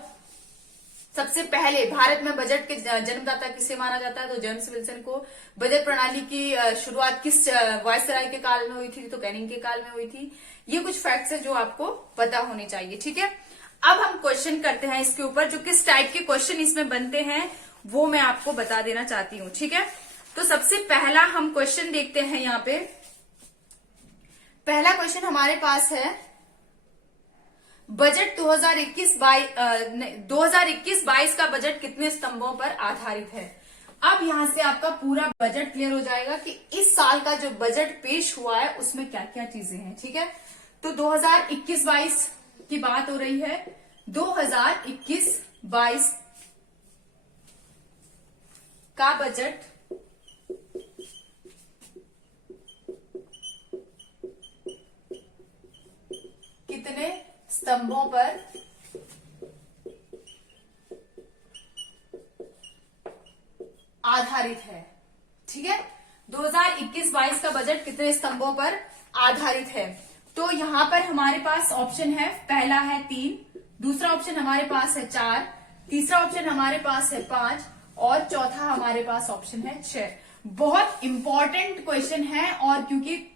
सबसे पहले भारत में बजट के जन्मदाता किसे माना जाता है, तो जेम्स विल्सन को। बजट प्रणाली की शुरुआत किस वायसराय के काल में हुई थी, तो कैनिंग के काल में हुई थी। ये कुछ फैक्ट्स है जो आपको पता होने चाहिए, ठीक है। अब हम क्वेश्चन करते हैं इसके ऊपर, जो किस टाइप के क्वेश्चन इसमें बनते हैं वो मैं आपको बता देना चाहती हूँ, ठीक है। तो सबसे पहला हम क्वेश्चन देखते हैं। यहाँ पे पहला क्वेश्चन हमारे पास है, बजट 2021-22 का बजट कितने स्तंभों पर आधारित है। अब यहां से आपका पूरा बजट क्लियर हो जाएगा कि इस साल का जो बजट पेश हुआ है उसमें क्या क्या चीजें हैं, ठीक है। तो 2021-22 की बात हो रही है। 2021-22 का बजट कितने स्तंभों पर आधारित है, ठीक है। 2021-22 का बजट कितने स्तंभों पर आधारित है, तो यहां पर हमारे पास ऑप्शन है, पहला है 3, दूसरा ऑप्शन हमारे पास है 4, तीसरा ऑप्शन हमारे पास है 5 और चौथा हमारे पास ऑप्शन है 6। बहुत इंपॉर्टेंट क्वेश्चन है और क्योंकि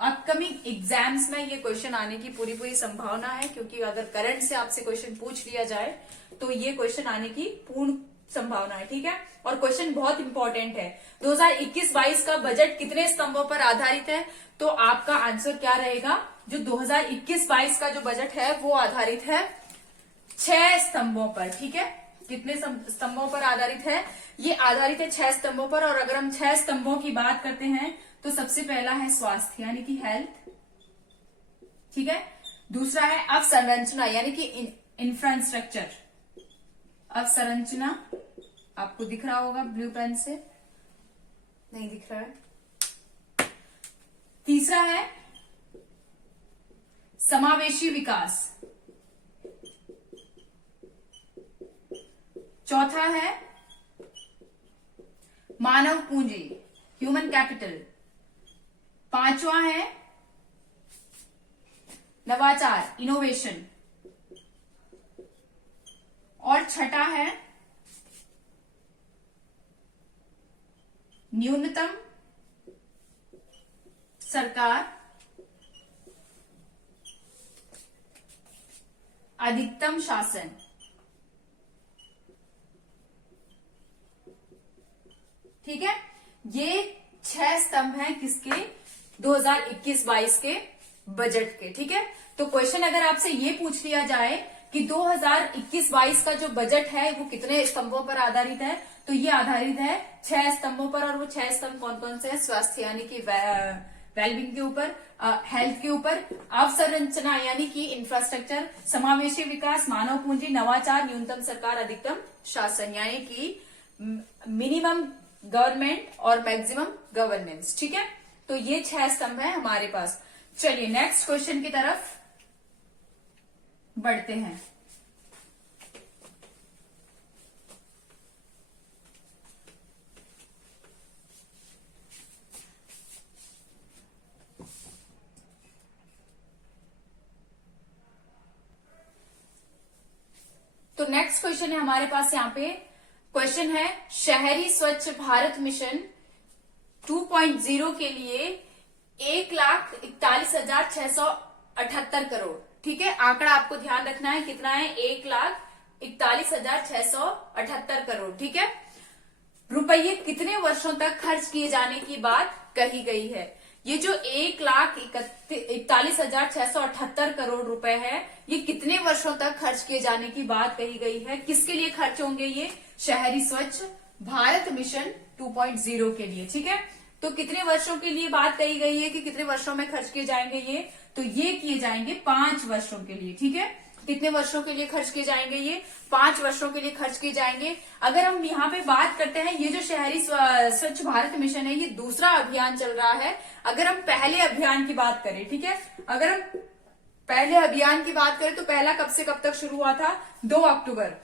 अपकमिंग एग्जाम्स में ये क्वेश्चन आने की पूरी संभावना है, क्योंकि अगर करंट से आपसे क्वेश्चन पूछ लिया जाए तो ये क्वेश्चन आने की पूर्ण संभावना है, ठीक है। और क्वेश्चन बहुत इंपॉर्टेंट है। 2021-22 का बजट कितने स्तंभों पर आधारित है, तो आपका आंसर क्या रहेगा, जो 2021-22 का जो बजट है वो आधारित है 6 स्तंभों पर, ठीक है। कितने स्तंभों पर आधारित है, ये आधारित है 6 स्तंभों पर। और अगर हम 6 स्तंभों की बात करते हैं तो सबसे पहला है स्वास्थ्य यानी कि हेल्थ, ठीक है। दूसरा है अवसंरचना यानी कि इंफ्रास्ट्रक्चर, अवसंरचना, आपको दिख रहा होगा ब्लू पेन से, नहीं दिख रहा है। तीसरा है समावेशी विकास, चौथा है मानव पूंजी, ह्यूमन कैपिटल, पांचवा है नवाचार, इनोवेशन। और छठा है न्यूनतम सरकार, अधिकतम शासन। ठीक है, ये 6 स्तंभ हैं किसके, 2021-22 के बजट के। ठीक है, तो क्वेश्चन अगर आपसे ये पूछ लिया जाए कि 2021-22 का जो बजट है वो कितने स्तंभों पर आधारित है, तो ये आधारित है 6 स्तंभों पर। और वो 6 स्तंभ कौन कौन से हैं? स्वास्थ्य यानी कि वेलबींग के ऊपर, हेल्थ के ऊपर, अवसंरचना यानी कि इंफ्रास्ट्रक्चर, समावेशी विकास, मानव पूंजी, नवाचार, न्यूनतम सरकार, अधिकतम शासन यानी कि मिनिमम गवर्नमेंट और मैक्सिमम गवर्नेंस। ठीक है, तो ये 6 स्तंभ है हमारे पास। चलिए नेक्स्ट क्वेश्चन की तरफ बढ़ते हैं। तो नेक्स्ट क्वेश्चन है हमारे पास यहाँ पे, क्वेश्चन है शहरी स्वच्छ भारत मिशन 2.0 के लिए 1,41,678 करोड़। ठीक है, आंकड़ा आपको ध्यान रखना है, कितना है? 1,41,678 करोड़। ठीक है, रुपये कितने वर्षों तक खर्च किए जाने की बात कही गई है? ये जो 1,41,678 करोड़ रुपए है, ये कितने वर्षों तक खर्च किए जाने की बात कही गई है? किसके लिए खर्च होंगे ये? शहरी स्वच्छ भारत मिशन 2.0 के लिए। ठीक है, तो कितने वर्षों के लिए बात कही गई है कि कितने वर्षों में खर्च किए जाएंगे ये? तो ये किए जाएंगे 5 वर्षों के लिए। ठीक है, कितने वर्षों के लिए खर्च किए जाएंगे ये? 5 वर्षों के लिए खर्च किए जाएंगे। अगर हम यहाँ पे बात करते हैं, ये जो शहरी स्वच्छ भारत मिशन है, ये दूसरा अभियान चल रहा है। अगर हम पहले अभियान की बात करें, ठीक है, अगर हम पहले अभियान की बात करें तो पहला कब से कब तक शुरू हुआ था? 2 अक्टूबर।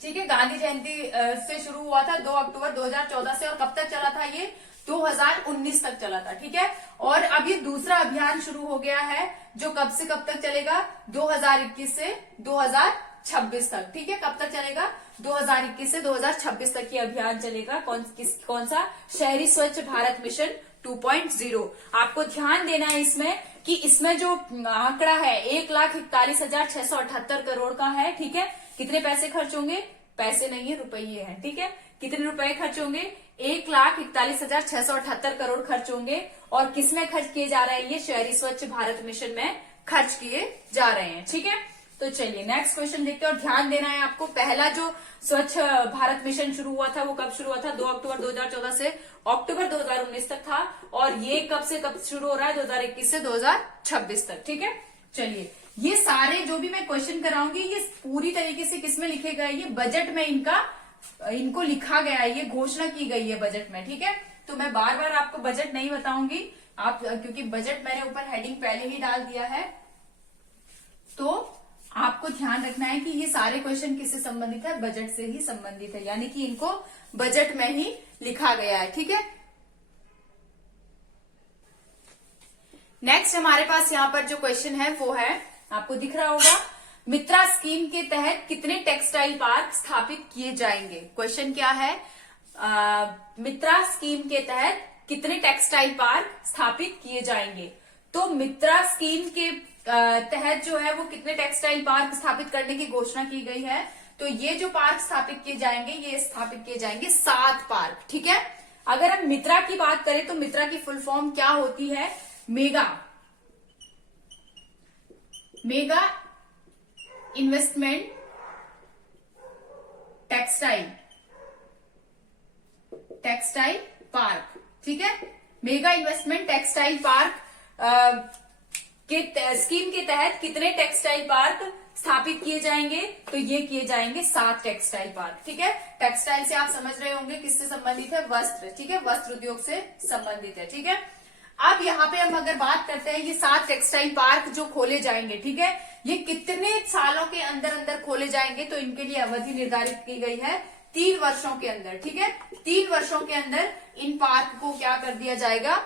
ठीक है, गांधी जयंती से शुरू हुआ था 2 अक्टूबर 2014 से, और कब तक चला था ये? 2019 तक चला था। ठीक है, और अब ये दूसरा अभियान शुरू हो गया है जो कब से कब तक चलेगा? 2021 से 2026 तक। ठीक है, कब तक चलेगा? 2021 से 2026 तक ये अभियान चलेगा। कौन सा? शहरी स्वच्छ भारत मिशन 2.0। आपको ध्यान देना है इसमें कि इसमें जो आंकड़ा है 1,41,678 करोड़ का है। ठीक है, कितने पैसे खर्च होंगे? पैसे नहीं है, रुपये हैं। ठीक है, कितने रुपए खर्च होंगे? 1,41,678 करोड़ खर्च होंगे। और किसमें खर्च किए जा रहे हैं? ये शहरी स्वच्छ भारत मिशन में खर्च किए जा रहे हैं। ठीक है, तो चलिए नेक्स्ट क्वेश्चन देखते हैं। और ध्यान देना है आपको, पहला जो स्वच्छ भारत मिशन शुरू हुआ था वो कब शुरू हुआ था? 2 अक्टूबर 2014 से अक्टूबर 2019 तक था। और ये कब से कब शुरू हो रहा है? 2021 से 2026 तक। ठीक है, चलिए ये सारे जो भी मैं क्वेश्चन कराऊंगी ये पूरी तरीके से किसमें लिखे गए? ये बजट में इनको लिखा गया है, ये घोषणा की गई है बजट में। ठीक है, तो मैं बार बार आपको बजट नहीं बताऊंगी आप, क्योंकि बजट मैंने ऊपर हेडिंग पहले ही डाल दिया है। तो आपको ध्यान रखना है कि ये सारे क्वेश्चन किससे संबंधित है? बजट से ही संबंधित है, यानी कि इनको बजट में ही लिखा गया है। ठीक है, नेक्स्ट हमारे पास यहाँ पर जो क्वेश्चन है वो है, आपको दिख रहा होगा, मित्रा स्कीम के तहत कितने टेक्सटाइल पार्क स्थापित किए जाएंगे? क्वेश्चन क्या है? मित्रा स्कीम के तहत कितने टेक्सटाइल पार्क स्थापित किए जाएंगे? तो मित्रा स्कीम के तहत जो है वो कितने टेक्सटाइल पार्क स्थापित करने की घोषणा की गई है? तो ये जो पार्क स्थापित किए जाएंगे, ये स्थापित किए जाएंगे 7 पार्क। ठीक है, अगर हम मित्रा की बात करें तो मित्रा की फुल फॉर्म क्या होती है? Mega investment textile park. ठीक है, मेगा इन्वेस्टमेंट टेक्सटाइल पार्क के स्कीम के तहत कितने टेक्सटाइल पार्क स्थापित किए जाएंगे? तो ये किए जाएंगे 7 टेक्सटाइल पार्क। ठीक है, टेक्सटाइल से आप समझ रहे होंगे किससे संबंधित है? वस्त्र। ठीक है, वस्त्र उद्योग से संबंधित है। ठीक है, अब यहाँ पे हम अगर बात करते हैं, ये 7 टेक्सटाइल पार्क जो खोले जाएंगे, ठीक है, ये कितने सालों के अंदर अंदर खोले जाएंगे? तो इनके लिए अवधि निर्धारित की गई है 3 वर्षों के अंदर। ठीक है, 3 वर्षों के अंदर इन पार्क को क्या कर दिया जाएगा?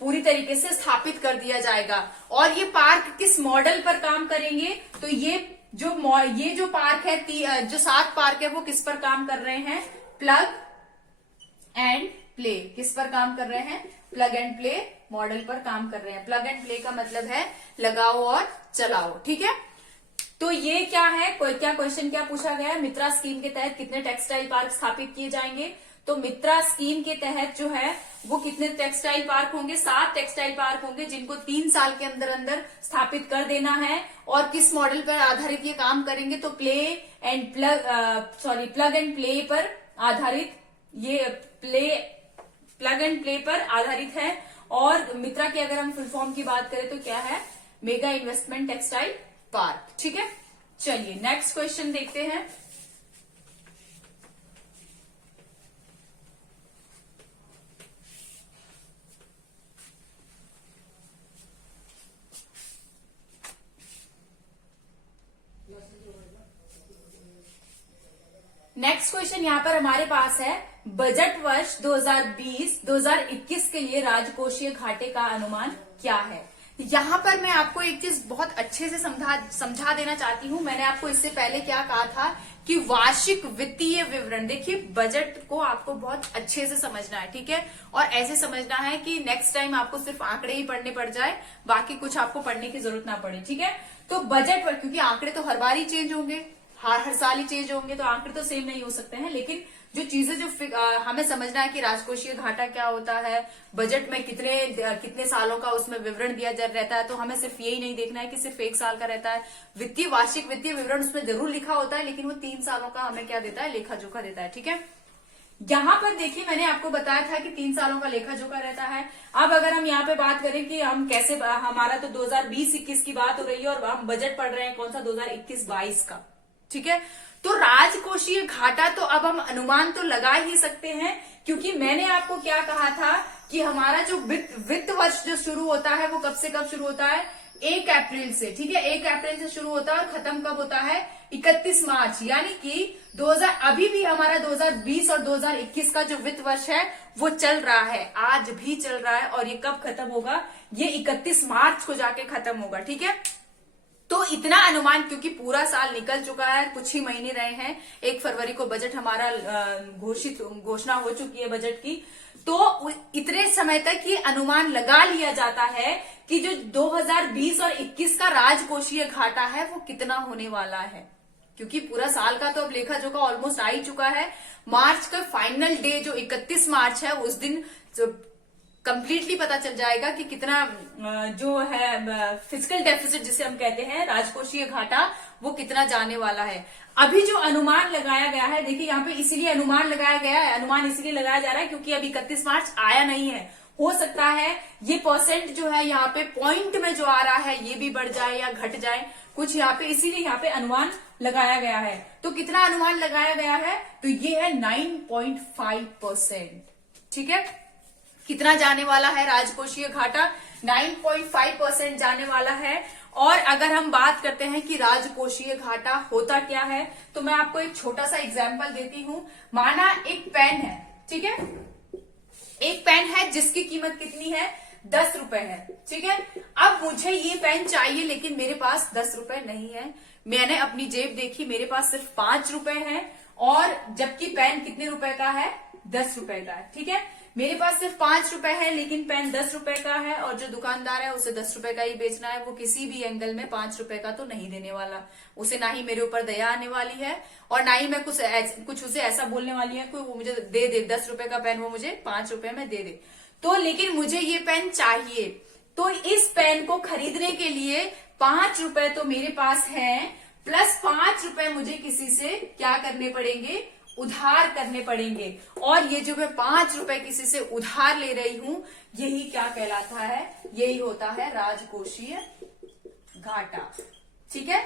पूरी तरीके से स्थापित कर दिया जाएगा। और ये पार्क किस मॉडल पर काम करेंगे, तो ये जो पार्क है, जो 7 पार्क है, वो किस पर काम कर रहे हैं, प्लग एंड प्ले। किस पर काम कर रहे हैं, प्लग एंड प्ले मॉडल पर काम कर रहे हैं। प्लग एंड प्ले का मतलब है लगाओ और चलाओ, ठीक है। तो ये क्या है, क्या क्वेश्चन क्या पूछा गया है, मित्रा स्कीम के तहत कितने टेक्सटाइल पार्क स्थापित किए जाएंगे। तो मित्रा स्कीम के तहत जो है वो कितने टेक्सटाइल पार्क होंगे, 7 टेक्सटाइल पार्क होंगे, जिनको 3 साल के अंदर अंदर स्थापित कर देना है। और किस मॉडल पर आधारित ये काम करेंगे, तो प्लग एंड प्ले पर आधारित, ये प्लग एंड प्ले पर आधारित है। और मित्रा की अगर हम फुल फॉर्म की बात करें तो क्या है, मेगा इन्वेस्टमेंट टेक्सटाइल पार्क, ठीक है। चलिए नेक्स्ट क्वेश्चन देखते हैं। नेक्स्ट क्वेश्चन यहाँ पर हमारे पास है, बजट वर्ष 2020-2021 के लिए राजकोषीय घाटे का अनुमान क्या है। यहाँ पर मैं आपको एक चीज बहुत अच्छे से समझा देना चाहती हूँ। मैंने आपको इससे पहले क्या कहा था कि वार्षिक वित्तीय विवरण, देखिए बजट को आपको बहुत अच्छे से समझना है, ठीक है। और ऐसे समझना है कि नेक्स्ट टाइम आपको सिर्फ आंकड़े ही पढ़ने पड़ जाए, बाकी कुछ आपको पढ़ने की जरूरत ना पड़े, ठीक है। तो बजट पर, क्योंकि आंकड़े तो हर बार ही चेंज होंगे, हर साल ही चेंज होंगे, तो आंकड़े तो सेम नहीं हो सकते हैं, लेकिन जो चीजें जो हमें समझना है कि राजकोषीय घाटा क्या होता है, बजट में कितने सालों का उसमें विवरण दिया रहता है। तो हमें सिर्फ यही नहीं देखना है कि सिर्फ 1 साल का रहता है। वार्षिक वित्तीय विवरण उसमें जरूर लिखा होता है, लेकिन वो 3 सालों का हमें क्या देता है, लेखा जोखा देता है, ठीक है। यहाँ पर देखिए मैंने आपको बताया था कि 3 सालों का लेखा जोखा रहता है। अब अगर हम यहाँ पे बात करें कि हम कैसे, हमारा तो 2020-21 की बात हो रही है और हम बजट पढ़ रहे हैं कौन सा, 2021-22 का, ठीक है। तो राजकोषीय घाटा तो अब हम अनुमान तो लगा ही सकते हैं, क्योंकि मैंने आपको क्या कहा था कि हमारा जो वित्त वर्ष जो शुरू होता है वो कब से कब शुरू होता है, 1 अप्रैल से, ठीक है। 1 अप्रैल से शुरू होता है और खत्म कब होता है, 31 मार्च। यानी कि 2000 अभी भी हमारा 2020 और 2021 का जो वित्त वर्ष है वो चल रहा है, आज भी चल रहा है। और ये कब खत्म होगा, ये 31 मार्च को जाके खत्म होगा, ठीक है। तो इतना अनुमान, क्योंकि पूरा साल निकल चुका है, कुछ ही महीने रहे हैं, 1 फरवरी को बजट हमारा घोषणा हो चुकी है बजट की। तो इतने समय तक ये अनुमान लगा लिया जाता है कि जो 2020 और 21 का राजकोषीय घाटा है वो कितना होने वाला है, क्योंकि पूरा साल का तो अब लेखा जोखा ऑलमोस्ट आ ही चुका है। मार्च का फाइनल डे जो 31 मार्च है, उस दिन कंप्लीटली पता चल जाएगा कि कितना जो है फिजिकल डेफिसिट जिसे हम कहते हैं, राजकोषीय घाटा, वो कितना जाने वाला है। अभी जो अनुमान लगाया गया है, देखिए यहाँ पे इसीलिए अनुमान लगाया गया है, अनुमान इसीलिए लगाया जा रहा है क्योंकि अभी 31 मार्च आया नहीं है। हो सकता है ये परसेंट जो है यहाँ पे पॉइंट में जो आ रहा है ये भी बढ़ जाए या घट जाए कुछ यहाँ पे, इसीलिए यहाँ पे अनुमान लगाया गया है। तो कितना अनुमान लगाया गया है, तो ये है 9.5%, ठीक है। कितना जाने वाला है राजकोषीय घाटा, 9.5% जाने वाला है। और अगर हम बात करते हैं कि राजकोषीय घाटा होता क्या है, तो मैं आपको एक छोटा सा एग्जांपल देती हूं। माना एक पेन है, ठीक है, एक पेन है जिसकी कीमत कितनी है, 10 रुपए है, ठीक है। अब मुझे ये पेन चाहिए लेकिन मेरे पास 10 रुपए नहीं है। मैंने अपनी जेब देखी, मेरे पास सिर्फ 5 रुपए है, और जबकि पेन कितने रुपए का है, 10 रुपए का है, ठीक है। मेरे पास सिर्फ 5 रुपए है लेकिन पेन 10 रुपए का है, और जो दुकानदार है उसे 10 रुपए का ही बेचना है। वो किसी भी एंगल में 5 रुपए का तो नहीं देने वाला, उसे ना ही मेरे ऊपर दया आने वाली है और ना ही मैं कुछ उसे ऐसा बोलने वाली है कि वो मुझे दे दे 10 रुपए का पेन, वो मुझे 5 रुपए में दे दे। तो लेकिन मुझे ये पेन चाहिए, तो इस पेन को खरीदने के लिए 5 रुपए तो मेरे पास है, प्लस 5 रुपए मुझे किसी से क्या करने पड़ेंगे, उधार करने पड़ेंगे। और ये जो मैं 5 रुपए किसी से उधार ले रही हूं, यही क्या कहलाता है, यही होता है राजकोषीय घाटा, ठीक है।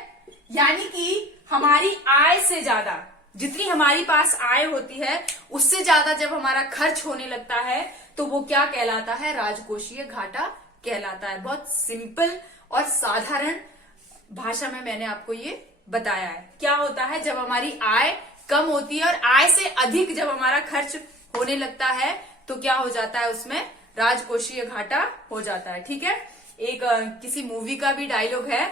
यानी कि हमारी आय से ज्यादा, जितनी हमारी पास आय होती है उससे ज्यादा जब हमारा खर्च होने लगता है तो वो क्या कहलाता है, राजकोषीय घाटा कहलाता है। बहुत सिंपल और साधारण भाषा में मैंने आपको ये बताया है। क्या होता है, जब हमारी आय कम होती है और आय से अधिक जब हमारा खर्च होने लगता है तो क्या हो जाता है, उसमें राजकोषीय घाटा हो जाता है। ठीक है, एक किसी मूवी का भी डायलॉग है,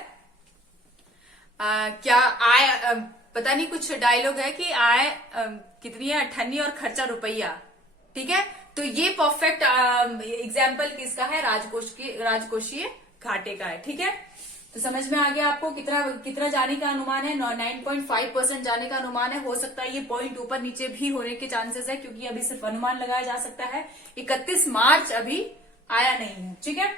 क्या आय पता नहीं कुछ डायलॉग है कि आय कितनी है, अठन्नी और खर्चा रुपया। ठीक है, तो ये परफेक्ट एग्जाम्पल किसका है, राजकोषीय घाटे का है। ठीक है, तो समझ में आ गया आपको कितना कितना जाने का अनुमान है, 9.5% जाने का अनुमान है। हो सकता है ये पॉइंट ऊपर नीचे भी होने के चांसेस है, क्योंकि अभी सिर्फ अनुमान लगाया जा सकता है। 31 मार्च अभी आया नहीं है। ठीक है,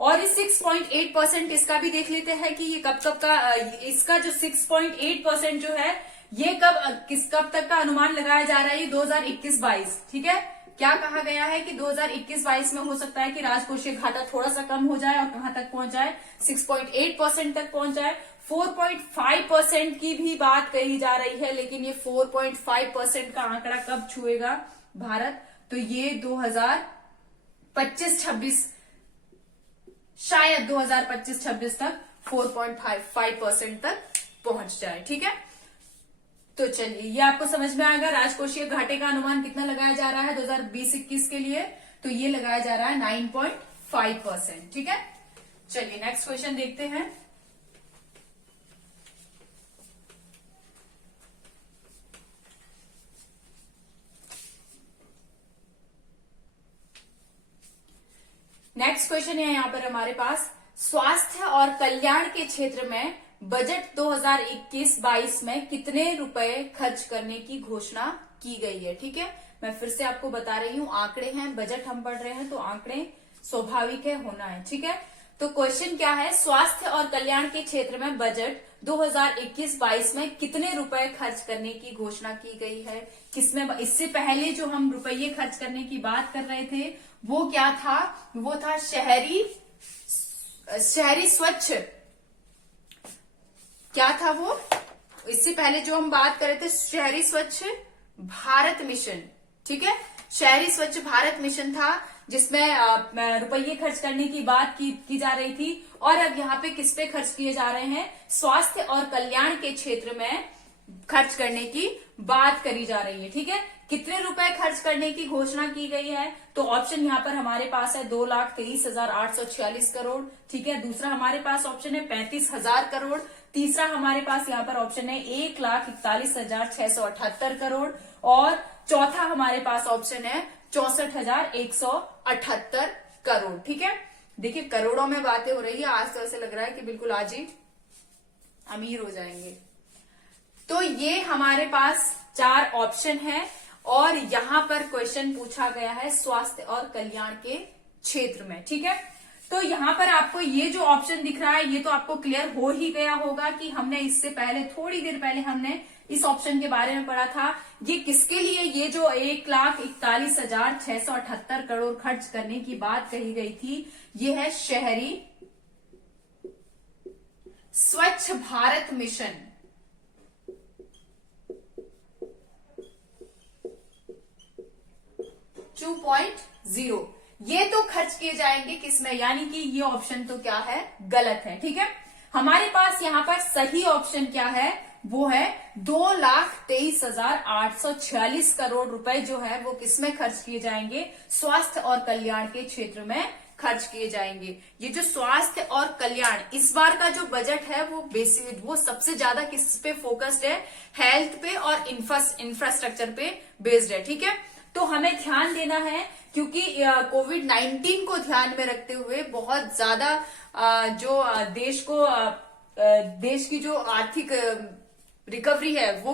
और इस 6.8% इसका भी देख लेते हैं कि ये कब का, इसका जो 6.8% जो है ये कब तक का अनुमान लगाया जा रहा है, ये 2021-22। ठीक है, क्या कहा गया है कि 2021-22 में हो सकता है कि राजकोषीय घाटा थोड़ा सा कम हो जाए और कहां तक पहुंच जाए, 6.8% तक पहुंच जाए। 4.5% की भी बात कही जा रही है, लेकिन ये 4.5% का आंकड़ा कब छुएगा भारत, तो ये 2025-26 शायद 2025-26 तक 4.5% तक पहुंच जाए। ठीक है, तो चलिए ये आपको समझ में आएगा। राजकोषीय घाटे का अनुमान कितना लगाया जा रहा है 2020-21 के लिए, तो ये लगाया जा रहा है 9.5%। ठीक है, चलिए नेक्स्ट क्वेश्चन देखते हैं। नेक्स्ट क्वेश्चन है यहाँ पर हमारे पास, स्वास्थ्य और कल्याण के क्षेत्र में बजट 2021-22 में कितने रुपए खर्च करने की घोषणा की गई है। ठीक है, मैं फिर से आपको बता रही हूँ, आंकड़े हैं, बजट हम पढ़ रहे हैं तो आंकड़े स्वाभाविक है, होना है। ठीक है, तो क्वेश्चन क्या है, स्वास्थ्य और कल्याण के क्षेत्र में बजट 2021-22 में कितने रुपए खर्च करने की घोषणा की गई है। किसमें, इससे पहले जो हम रुपये खर्च करने की बात कर रहे थे वो क्या था, वो था शहरी स्वच्छ, क्या था वो, इससे पहले जो हम बात कर रहे थे शहरी स्वच्छ भारत मिशन। ठीक है, शहरी स्वच्छ भारत मिशन था जिसमें रुपये खर्च करने की बात की जा रही थी, और अब यहाँ पे किस पे खर्च किए जा रहे हैं, स्वास्थ्य और कल्याण के क्षेत्र में खर्च करने की बात करी जा रही है। ठीक है, कितने रुपए खर्च करने की घोषणा की गई है, तो ऑप्शन यहाँ पर हमारे पास है 2,23,846 करोड़। ठीक है, दूसरा हमारे पास ऑप्शन है 35,000 करोड़, तीसरा हमारे पास यहाँ पर ऑप्शन है 1,41,678 करोड़, और चौथा हमारे पास ऑप्शन है 64,178 करोड़। ठीक है, देखिए करोड़ों में बातें हो रही है, आज तो ऐसे लग रहा है कि बिल्कुल आज ही अमीर हो जाएंगे। तो ये हमारे पास 4 ऑप्शन है, और यहां पर क्वेश्चन पूछा गया है स्वास्थ्य और कल्याण के क्षेत्र में। ठीक है, तो यहां पर आपको ये जो ऑप्शन दिख रहा है ये तो आपको क्लियर हो ही गया होगा कि हमने इससे पहले, थोड़ी देर पहले हमने इस ऑप्शन के बारे में पढ़ा था। ये किसके लिए, ये जो 1,41,678 करोड़ खर्च करने की बात कही गई थी, ये है शहरी स्वच्छ भारत मिशन 2.0। ये तो खर्च किए जाएंगे किसमें, यानी कि ये ऑप्शन तो क्या है, गलत है। ठीक है, हमारे पास यहाँ पर सही ऑप्शन क्या है, वो है 2,23,846 करोड़ रुपए जो है वो किसमें खर्च किए जाएंगे, स्वास्थ्य और कल्याण के क्षेत्र में खर्च किए जाएंगे। ये जो स्वास्थ्य और कल्याण, इस बार का जो बजट है वो सबसे ज्यादा किस पे फोकस्ड है, हेल्थ पे और इंफ्रास्ट्रक्चर पे बेस्ड है। ठीक है, तो हमें ध्यान देना है, क्योंकि कोविड-19 को ध्यान में रखते हुए बहुत ज्यादा जो देश की जो आर्थिक रिकवरी है वो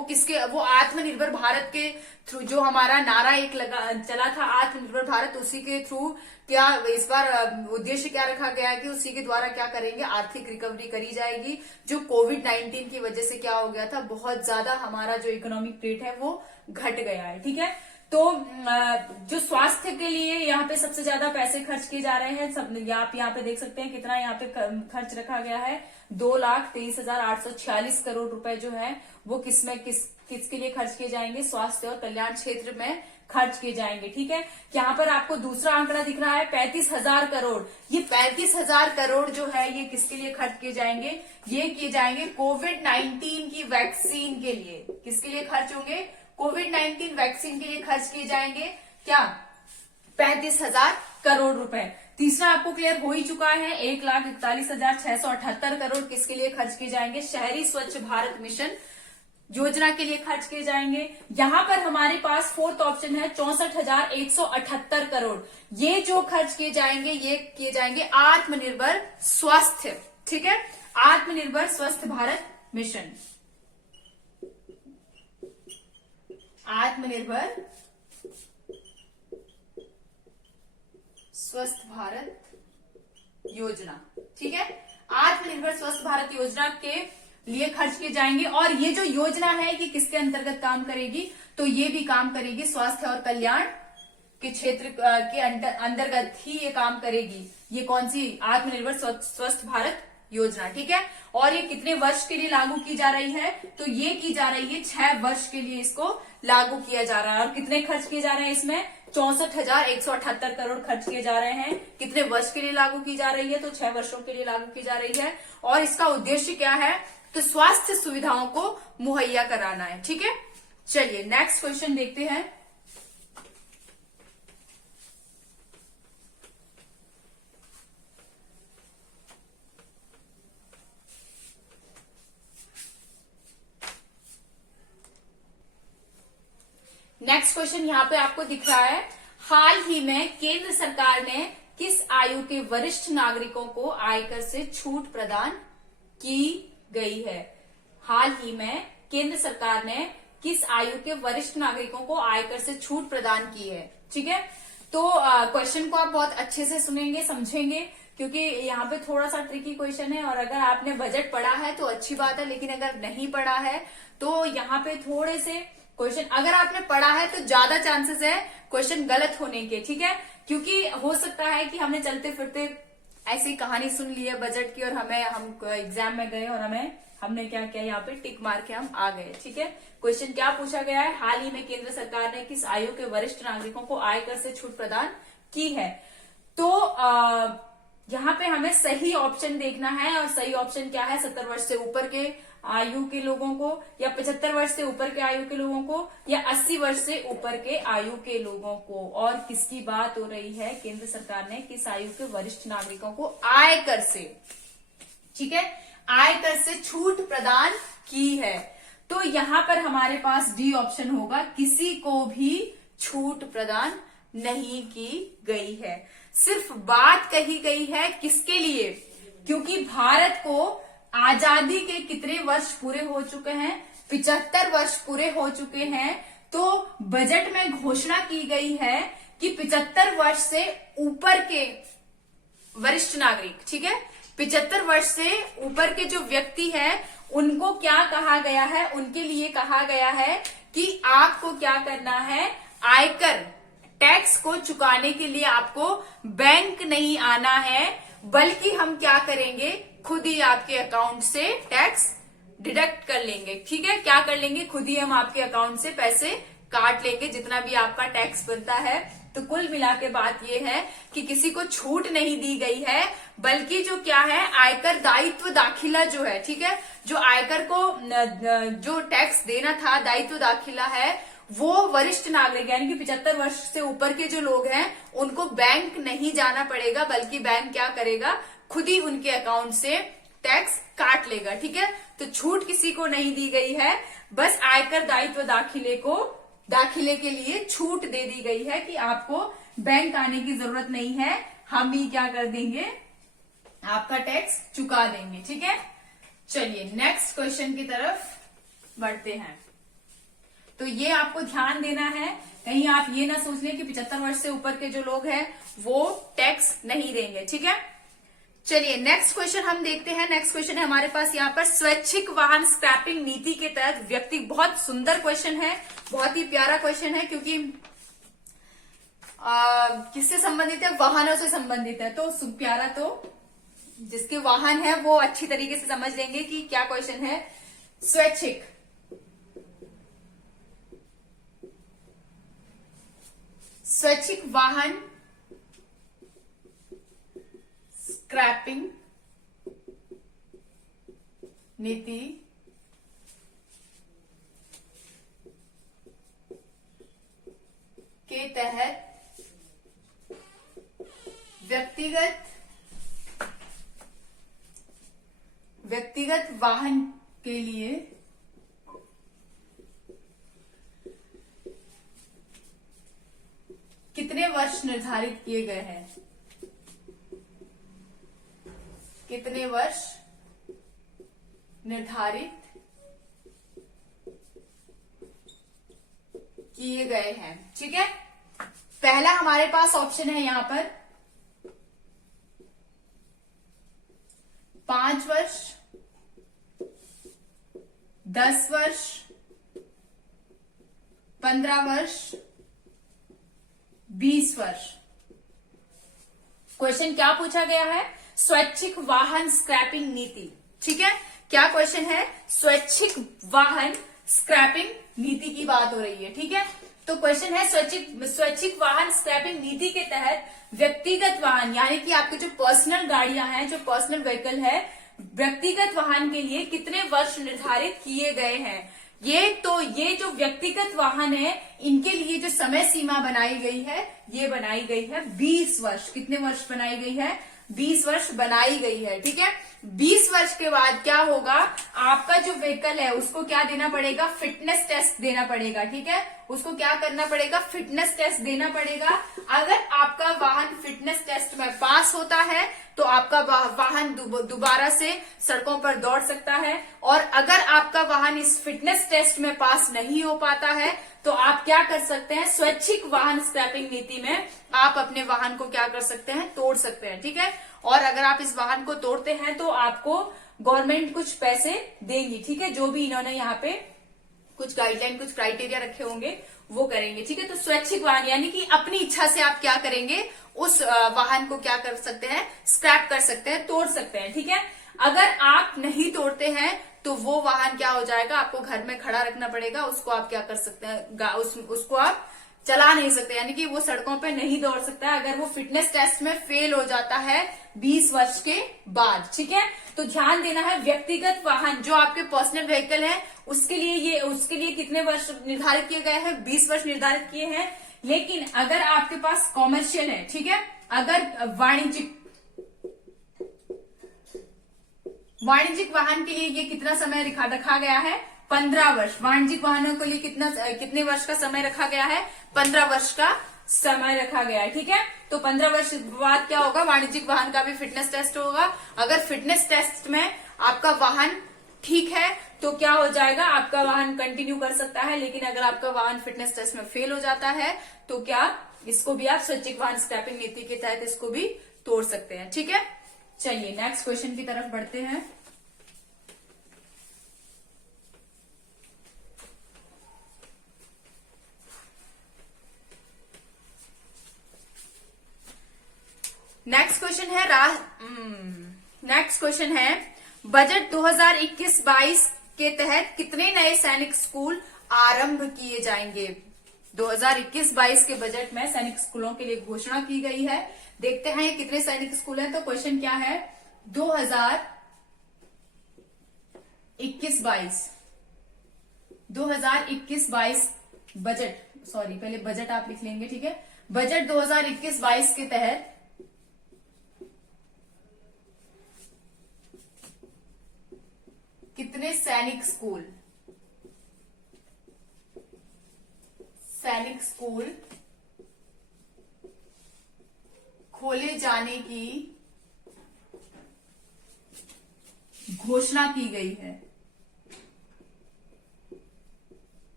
आत्मनिर्भर भारत के थ्रू, जो हमारा नारा एक चला था आत्मनिर्भर भारत, उसी के थ्रू क्या इस बार उद्देश्य क्या रखा गया है कि उसी के द्वारा क्या करेंगे, आर्थिक रिकवरी करी जाएगी। जो कोविड-19 की वजह से क्या हो गया था, बहुत ज्यादा हमारा जो इकोनॉमिक रेट है वो घट गया है। ठीक है, तो जो स्वास्थ्य के लिए यहाँ पे सबसे ज्यादा पैसे खर्च किए जा रहे हैं, सब आप यहाँ पे देख सकते हैं कितना यहाँ पे खर्च रखा गया है, 2,23,846 करोड़ रुपए जो है वो किसके लिए खर्च किए जाएंगे, स्वास्थ्य और कल्याण क्षेत्र में खर्च किए जाएंगे। ठीक है, यहाँ पर आपको दूसरा आंकड़ा दिख रहा है 35,000 करोड़। ये 35,000 करोड़ जो है ये किसके लिए खर्च किए जाएंगे, ये किए जाएंगे कोविड-19 की वैक्सीन के लिए। किसके लिए खर्च होंगे, कोविड-19 वैक्सीन के लिए खर्च किए जाएंगे। क्या 35,000 करोड़ रुपए। तीसरा आपको क्लियर हो ही चुका है, 1,41,678 करोड़ किसके लिए खर्च किए जाएंगे? शहरी स्वच्छ भारत मिशन योजना के लिए खर्च किए जाएंगे। यहां पर हमारे पास फोर्थ ऑप्शन है 64,178 करोड़। ये जो खर्च किए जाएंगे ये किए जाएंगे आत्मनिर्भर स्वास्थ्य, ठीक है, आत्मनिर्भर स्वस्थ भारत मिशन, आत्मनिर्भर स्वस्थ भारत योजना, ठीक है, आत्मनिर्भर स्वस्थ भारत योजना के लिए खर्च किए जाएंगे। और ये जो योजना है ये किसके अंतर्गत काम करेगी? तो ये भी काम करेगी स्वास्थ्य और कल्याण के क्षेत्र के अंतर्गत ही ये काम करेगी। ये कौन सी? आत्मनिर्भर स्वस्थ भारत योजना, ठीक है। और ये कितने वर्ष के लिए लागू की जा रही है? तो ये की जा रही है 6 वर्ष के लिए इसको लागू किया जा रहा है। और कितने खर्च किए जा रहे हैं इसमें? 64,178 करोड़ खर्च किए जा रहे हैं। कितने वर्ष के लिए लागू की जा रही है? तो 6 वर्षों के लिए लागू की जा रही है। और इसका उद्देश्य क्या है? तो स्वास्थ्य सुविधाओं को मुहैया कराना है, ठीक है। चलिए नेक्स्ट क्वेश्चन देखते हैं। नेक्स्ट क्वेश्चन यहां पे आपको दिख रहा है, हाल ही में केंद्र सरकार ने किस आयु के वरिष्ठ नागरिकों को आयकर से छूट प्रदान की गई है? हाल ही में केंद्र सरकार ने किस आयु के वरिष्ठ नागरिकों को आयकर से छूट प्रदान की है, ठीक है। तो क्वेश्चन को आप बहुत अच्छे से सुनेंगे, समझेंगे, क्योंकि यहाँ पे थोड़ा सा ट्रिकी क्वेश्चन है। और अगर आपने बजट पढ़ा है तो अच्छी बात है, लेकिन अगर नहीं पढ़ा है तो यहाँ पे थोड़े से क्वेश्चन, अगर आपने पढ़ा है तो ज्यादा चांसेस है क्वेश्चन गलत होने के, ठीक है। क्योंकि हो सकता है कि हमने चलते फिरते ऐसी कहानी सुन ली है बजट की और हम एग्जाम में गए और हमने क्या किया, यहाँ पे टिक मार के हम आ गए, ठीक है। क्वेश्चन क्या पूछा गया है? हाल ही में केंद्र सरकार ने किस आयु के वरिष्ठ नागरिकों को आयकर से छूट प्रदान की है? तो यहाँ पे हमें सही ऑप्शन देखना है। और सही ऑप्शन क्या है? 70 वर्ष से ऊपर के आयु के लोगों को, या 75 वर्ष से ऊपर के आयु के लोगों को, या 80 वर्ष से ऊपर के आयु के लोगों को। और किसकी बात हो रही है? केंद्र सरकार ने किस आयु के वरिष्ठ नागरिकों को आयकर से, ठीक है, आयकर से छूट प्रदान की है। तो यहां पर हमारे पास डी ऑप्शन होगा, किसी को भी छूट प्रदान नहीं की गई है। सिर्फ बात कही गई है किसके लिए? क्योंकि भारत को आजादी के कितने वर्ष पूरे हो चुके हैं? 75 वर्ष पूरे हो चुके हैं। तो बजट में घोषणा की गई है कि 75 वर्ष से ऊपर के वरिष्ठ नागरिक, ठीक है, 75 वर्ष से ऊपर के जो व्यक्ति है उनको क्या कहा गया है? उनके लिए कहा गया है कि आपको क्या करना है, आयकर टैक्स को चुकाने के लिए आपको बैंक नहीं आना है, बल्कि हम क्या करेंगे, खुद ही आपके अकाउंट से टैक्स डिडक्ट कर लेंगे, ठीक है। क्या कर लेंगे? खुद ही हम आपके अकाउंट से पैसे काट लेंगे, जितना भी आपका टैक्स बनता है। तो कुल मिला के बात यह है कि किसी को छूट नहीं दी गई है, बल्कि जो क्या है, आयकर दायित्व दाखिला जो है, ठीक है, जो आयकर को जो टैक्स देना था, दायित्व दाखिला है, वो वरिष्ठ नागरिक यानी कि 75 वर्ष से ऊपर के जो लोग हैं उनको बैंक नहीं जाना पड़ेगा, बल्कि बैंक क्या करेगा, खुद ही उनके अकाउंट से टैक्स काट लेगा, ठीक है। तो छूट किसी को नहीं दी गई है, बस आयकर दायित्व दाखिले के लिए छूट दे दी गई है कि आपको बैंक आने की जरूरत नहीं है, हम ही क्या कर देंगे, आपका टैक्स चुका देंगे, ठीक है। चलिए नेक्स्ट क्वेश्चन की तरफ बढ़ते हैं। तो ये आपको ध्यान देना है, कहीं आप ये ना सोच लें कि 75 वर्ष से ऊपर के जो लोग हैं वो टैक्स नहीं देंगे, ठीक है। चलिए नेक्स्ट क्वेश्चन हम देखते हैं। नेक्स्ट क्वेश्चन है हमारे पास यहाँ पर, स्वैच्छिक वाहन स्क्रैपिंग नीति के तहत व्यक्ति, बहुत सुंदर क्वेश्चन है, बहुत ही प्यारा क्वेश्चन है, क्योंकि किससे संबंधित है? वाहनों से संबंधित है। तो प्यारा, तो जिसके वाहन है वो अच्छी तरीके से समझ लेंगे कि क्या क्वेश्चन है। स्वैच्छिक वाहन स्क्रैपिंग नीति के तहत व्यक्तिगत वाहन के लिए कितने वर्ष निर्धारित किए गए हैं? कितने वर्ष निर्धारित किए गए हैं? ठीक है, पहला हमारे पास ऑप्शन है यहां पर 5 वर्ष, 10 वर्ष, 15 वर्ष, 20 वर्ष। क्वेश्चन क्या पूछा गया है? स्वैच्छिक वाहन स्क्रैपिंग नीति। ठीक है, क्या क्वेश्चन है? स्वैच्छिक वाहन स्क्रैपिंग नीति की बात हो रही है। ठीक है, तो क्वेश्चन है स्वैच्छिक वाहन स्क्रैपिंग नीति के तहत व्यक्तिगत वाहन यानी कि आपके जो पर्सनल गाड़ियां हैं, जो पर्सनल व्हीकल है, व्यक्तिगत वाहन के लिए कितने वर्ष निर्धारित किए गए हैं? ये जो व्यक्तिगत वाहन है, इनके लिए जो समय सीमा बनाई गई है, ये बनाई गई है 20 वर्ष। कितने वर्ष बनाई गई है? 20 वर्ष बनाई गई है। ठीक है, 20 वर्ष के बाद क्या होगा? आपका जो व्हीकल है उसको क्या देना पड़ेगा? फिटनेस टेस्ट देना पड़ेगा। ठीक है, उसको क्या करना पड़ेगा? फिटनेस टेस्ट देना पड़ेगा। अगर आपका वाहन फिटनेस टेस्ट में पास होता है तो आपका वाहन दोबारा से सड़कों पर दौड़ सकता है, और अगर आपका वाहन इस फिटनेस टेस्ट में पास नहीं हो पाता है तो आप क्या कर सकते हैं? स्वैच्छिक वाहन स्क्रैपिंग नीति में आप अपने वाहन को क्या कर सकते हैं? तोड़ सकते हैं। ठीक है, और अगर आप इस वाहन को तोड़ते हैं तो आपको गवर्नमेंट कुछ पैसे देगी। ठीक है, जो भी इन्होंने यहाँ पे कुछ गाइडलाइन, कुछ क्राइटेरिया रखे होंगे वो करेंगे। ठीक है, तो स्वैच्छिक वाहन यानी कि अपनी इच्छा से आप क्या करेंगे? उस वाहन को क्या कर सकते हैं? स्क्रैप कर सकते हैं, तोड़ सकते हैं। ठीक है, अगर आप नहीं तोड़ते हैं तो वो वाहन क्या हो जाएगा? आपको घर में खड़ा रखना पड़ेगा। उसको आप क्या कर सकते हैं? उसको आप चला नहीं सकते, यानी कि वो सड़कों पे नहीं दौड़ सकता है अगर वो फिटनेस टेस्ट में फेल हो जाता है 20 वर्ष के बाद। ठीक है, तो ध्यान देना है, व्यक्तिगत वाहन जो आपके पर्सनल व्हीकल है उसके लिए कितने वर्ष निर्धारित किए गए हैं? 20 वर्ष निर्धारित किए हैं। लेकिन अगर आपके पास कॉमर्शियल है, ठीक है, अगर वाणिज्यिक वाहन के लिए ये कितना समय रखा गया है? 15 वर्ष। वाणिज्यिक वाहनों के लिए कितने वर्ष का समय रखा गया है? 15 वर्ष का समय रखा गया है। ठीक है, तो 15 वर्ष बाद क्या होगा? वाणिज्यिक वाहन का भी फिटनेस टेस्ट होगा। अगर फिटनेस टेस्ट में आपका वाहन ठीक है तो क्या हो जाएगा? आपका वाहन कंटिन्यू कर सकता है। लेकिन अगर आपका वाहन फिटनेस टेस्ट में फेल हो जाता है तो क्या इसको भी आप स्वैच्छिक वाहन स्क्रैपिंग नीति के तहत इसको भी तोड़ सकते हैं। ठीक है, चलिए नेक्स्ट क्वेश्चन की तरफ बढ़ते हैं। नेक्स्ट क्वेश्चन है बजट 2021-22 के तहत कितने नए सैनिक स्कूल आरंभ किए जाएंगे? 2021-22 के बजट में सैनिक स्कूलों के लिए घोषणा की गई है। देखते हैं ये कितने सैनिक स्कूल हैं। तो क्वेश्चन क्या है? 2021-22 बजट, सॉरी पहले बजट आप लिख लेंगे। ठीक है, बजट 2021-22 के तहत कितने सैनिक स्कूल खोले जाने की घोषणा की गई है?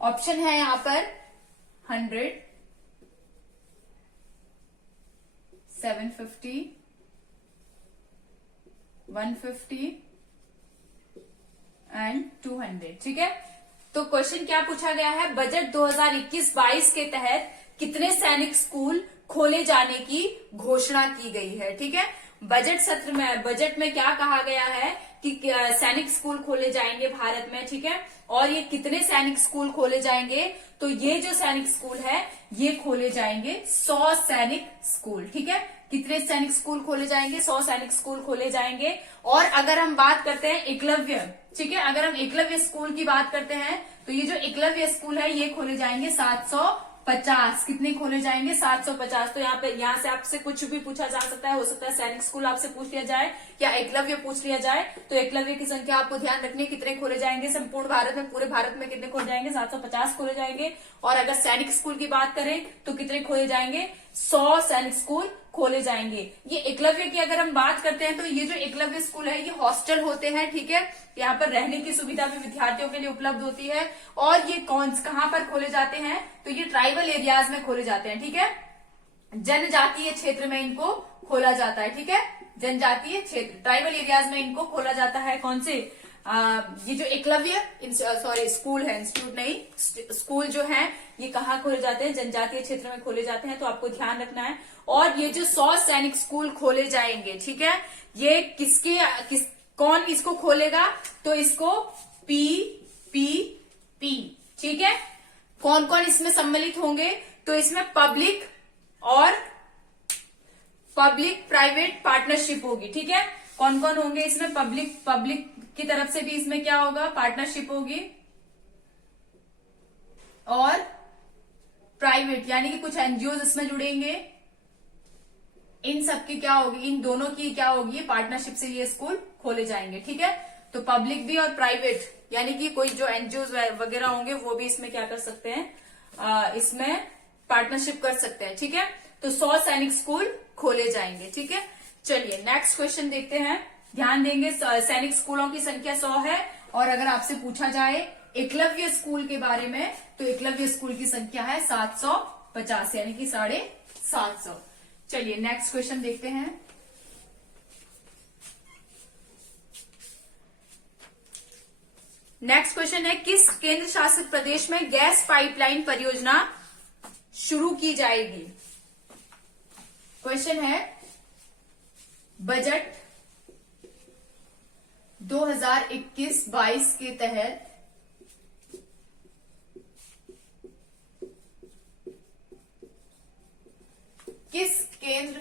ऑप्शन है यहां पर 100, 750, 150 एंड 200। ठीक है, तो क्वेश्चन क्या पूछा गया है? बजट 2021-22 के तहत कितने सैनिक स्कूल खोले जाने की घोषणा की गई है? ठीक है, बजट में क्या कहा गया है कि सैनिक स्कूल खोले जाएंगे भारत में। ठीक है, और ये कितने सैनिक स्कूल खोले जाएंगे? तो ये जो सैनिक स्कूल है ये खोले जाएंगे 100 सैनिक स्कूल। ठीक है, कितने सैनिक स्कूल खोले जाएंगे? 100 सैनिक स्कूल खोले जाएंगे। और अगर हम बात करते हैं एकलव्य, ठीक है, अगर हम एकलव्य स्कूल की बात करते हैं तो ये जो एकलव्य स्कूल है ये खोले जाएंगे 750 कितने खोले जाएंगे? 750। तो यहाँ से आपसे कुछ भी पूछा जा सकता है, हो सकता है सैनिक स्कूल आपसे पूछ लिया जाए या एकलव्य पूछ लिया जाए। तो एकलव्य की संख्या आपको ध्यान रखनी है, कितने खोले जाएंगे संपूर्ण भारत में, पूरे भारत में कितने खोले जाएंगे? 750 खोले जाएंगे। और अगर सैनिक स्कूल की बात करें तो कितने खोले जाएंगे? 100 सैनिक स्कूल खोले जाएंगे। ये एकलव्य की अगर हम बात करते हैं तो ये जो एकलव्य स्कूल है ये हॉस्टल होते हैं, ठीक है। यहाँ पर रहने की सुविधा भी विद्यार्थियों के लिए उपलब्ध होती है। और ये कहाँ पर खोले जाते हैं? तो ये ट्राइबल एरियाज में खोले जाते हैं, ठीक है। जनजातीय क्षेत्र में इनको खोला जाता है, ठीक है। जनजातीय क्षेत्र ट्राइबल एरियाज में इनको खोला जाता है। कौन से? ये जो एकलव्य स्कूल है, इंस्टीट्यूट नहीं, स्कूल जो है ये कहाँ खोले जाते हैं? जनजातीय क्षेत्र में खोले जाते हैं। तो आपको ध्यान रखना है। और ये जो 100 सैनिक स्कूल खोले जाएंगे, ठीक है, ये कौन इसको खोलेगा? तो इसको पीपीपी, ठीक है। कौन कौन इसमें सम्मिलित होंगे? तो इसमें पब्लिक प्राइवेट पार्टनरशिप होगी, ठीक है। कौन कौन होंगे इसमें? पब्लिक की तरफ से भी इसमें क्या होगा? पार्टनरशिप होगी। और प्राइवेट यानी कि कुछ एनजीओ इसमें जुड़ेंगे। इन सब की क्या होगी? इन दोनों की क्या होगी? पार्टनरशिप से ये स्कूल खोले जाएंगे, ठीक है। तो पब्लिक भी और प्राइवेट यानी कि कोई जो एनजीओ वगैरह होंगे वो भी इसमें क्या कर सकते हैं? इसमें पार्टनरशिप कर सकते हैं, ठीक है। तो 100 सैनिक स्कूल खोले जाएंगे, ठीक है। चलिए नेक्स्ट क्वेश्चन देखते हैं। ध्यान देंगे, सैनिक स्कूलों की संख्या 100 है। और अगर आपसे पूछा जाए एकलव्य स्कूल के बारे में तो एकलव्य स्कूल की संख्या है 750 यानी कि 750। चलिए नेक्स्ट क्वेश्चन देखते हैं। नेक्स्ट क्वेश्चन है, किस केंद्र शासित प्रदेश में गैस पाइपलाइन परियोजना शुरू की जाएगी? क्वेश्चन है, बजट 2021-22 के तहत किस केंद्र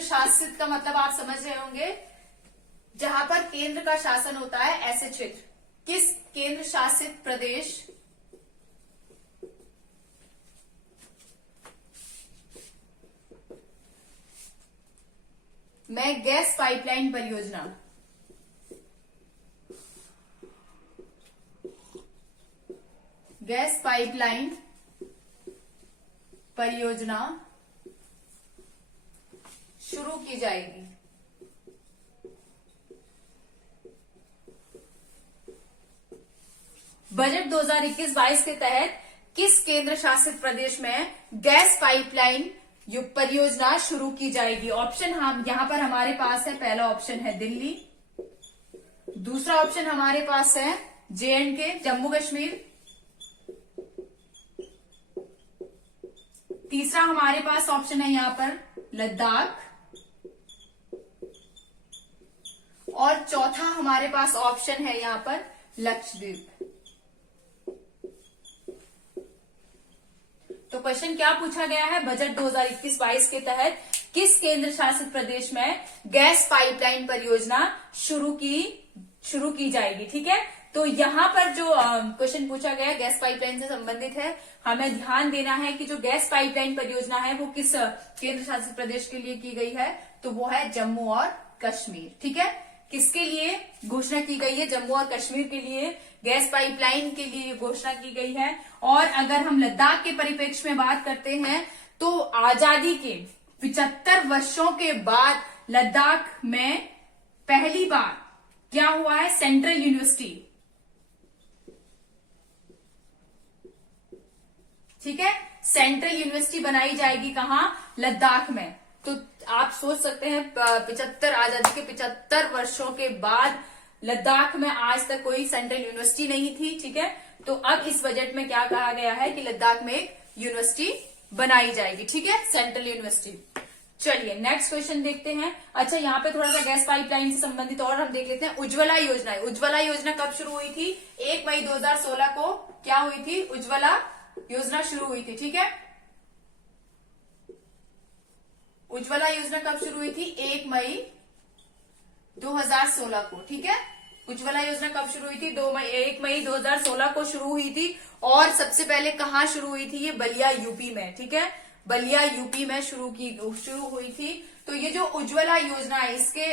शासित का मतलब आप समझ रहे होंगे, जहां पर केंद्र का शासन होता है ऐसे क्षेत्र। किस केंद्र शासित प्रदेश में गैस पाइपलाइन परियोजना शुरू की जाएगी? बजट 2021-22 के तहत किस केंद्र शासित प्रदेश में गैस पाइपलाइन परियोजना शुरू की जाएगी? ऑप्शन हम यहां पर हमारे पास है। पहला ऑप्शन है दिल्ली, दूसरा ऑप्शन हमारे पास है JNK जम्मू कश्मीर, तीसरा हमारे पास ऑप्शन है यहां पर लद्दाख, और चौथा हमारे पास ऑप्शन है यहां पर लक्षद्वीप। तो क्वेश्चन क्या पूछा गया है? बजट 2021-22 के तहत किस केंद्र शासित प्रदेश में गैस पाइपलाइन परियोजना शुरू की जाएगी, ठीक है। तो यहां पर जो क्वेश्चन पूछा गया गैस पाइपलाइन से संबंधित है। हमें ध्यान देना है कि जो गैस पाइपलाइन परियोजना है वो किस केंद्र शासित प्रदेश के लिए की गई है? तो वो है जम्मू और कश्मीर, ठीक है। किसके लिए घोषणा की गई है? जम्मू और कश्मीर के लिए गैस पाइपलाइन के लिए घोषणा की गई है। और अगर हम लद्दाख के परिप्रेक्ष्य में बात करते हैं तो आजादी के 75 वर्षों के बाद लद्दाख में पहली बार क्या हुआ है? सेंट्रल यूनिवर्सिटी, ठीक है, सेंट्रल यूनिवर्सिटी बनाई जाएगी। कहां? लद्दाख में। तो आप सोच सकते हैं 75 आजादी के 75 वर्षों के बाद लद्दाख में आज तक कोई सेंट्रल यूनिवर्सिटी नहीं थी, ठीक है। तो अब इस बजट में क्या कहा गया है कि लद्दाख में एक यूनिवर्सिटी बनाई जाएगी, ठीक है, सेंट्रल यूनिवर्सिटी। चलिए नेक्स्ट क्वेश्चन देखते हैं। अच्छा, यहाँ पे थोड़ा सा गैस पाइपलाइन से संबंधित और हम देख लेते हैं। उज्ज्वला योजना। उज्ज्वला योजना कब शुरू हुई थी? 1 मई 2016 को क्या हुई थी? उज्ज्वला योजना शुरू हुई थी, ठीक है। उज्ज्वला योजना कब शुरू हुई थी? 1 मई 2016 को, ठीक है। उज्ज्वला योजना कब शुरू हुई थी? 1 मई 2016 को शुरू हुई थी। और सबसे पहले कहाँ शुरू हुई थी? ये बलिया यूपी में, ठीक है, बलिया यूपी में शुरू हुई थी। तो ये जो उज्ज्वला योजना है, इसके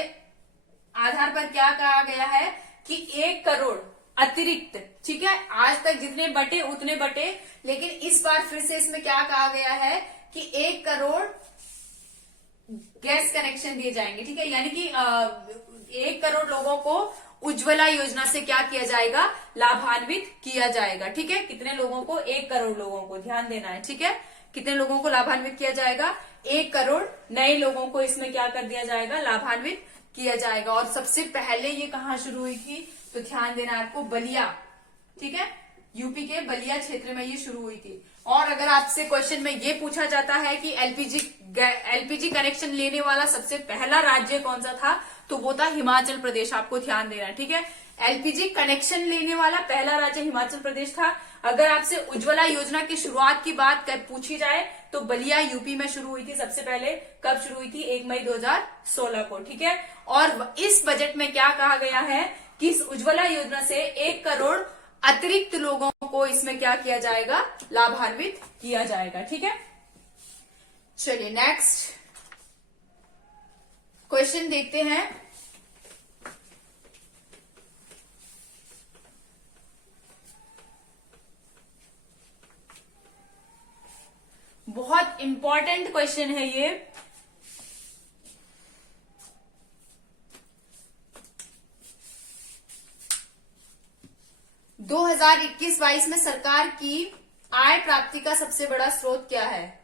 आधार पर क्या कहा गया है कि 1 करोड़ अतिरिक्त, ठीक है, आज तक जितने बटे उतने बटे, लेकिन इस बार फिर से इसमें क्या कहा गया है कि 1 करोड़ गैस कनेक्शन दिए जाएंगे, ठीक है, यानी कि 1 करोड़ लोगों को उज्ज्वला योजना से क्या किया जाएगा? लाभान्वित किया जाएगा, ठीक है। कितने लोगों को? 1 करोड़ लोगों को, ध्यान देना है, ठीक है। कितने लोगों को लाभान्वित किया जाएगा? 1 करोड़ नए लोगों को इसमें क्या कर दिया जाएगा? लाभान्वित किया जाएगा। और सबसे पहले ये कहाँ शुरू हुई थी? तो ध्यान देना है आपको, बलिया, ठीक है, यूपी के बलिया क्षेत्र में ये शुरू हुई थी। और अगर आपसे क्वेश्चन में ये पूछा जाता है कि एलपीजी कनेक्शन लेने वाला सबसे पहला राज्य कौन सा था, तो वो था हिमाचल प्रदेश। आपको ध्यान देना है, ठीक है, एलपीजी कनेक्शन लेने वाला पहला राज्य हिमाचल प्रदेश था। अगर आपसे उज्ज्वला योजना की शुरुआत की बात पूछी जाए तो बलिया यूपी में शुरू हुई थी सबसे पहले। कब शुरू हुई थी? 1 मई 2016 को, ठीक है। और इस बजट में क्या कहा गया है कि इस उज्ज्वला योजना से 1 करोड़ अतिरिक्त लोगों को इसमें क्या किया जाएगा? लाभान्वित किया जाएगा, ठीक है। चलिए नेक्स्ट क्वेश्चन देखते हैं। बहुत इंपॉर्टेंट क्वेश्चन है ये। दो 2021-22 में सरकार की आय प्राप्ति का सबसे बड़ा स्रोत क्या है?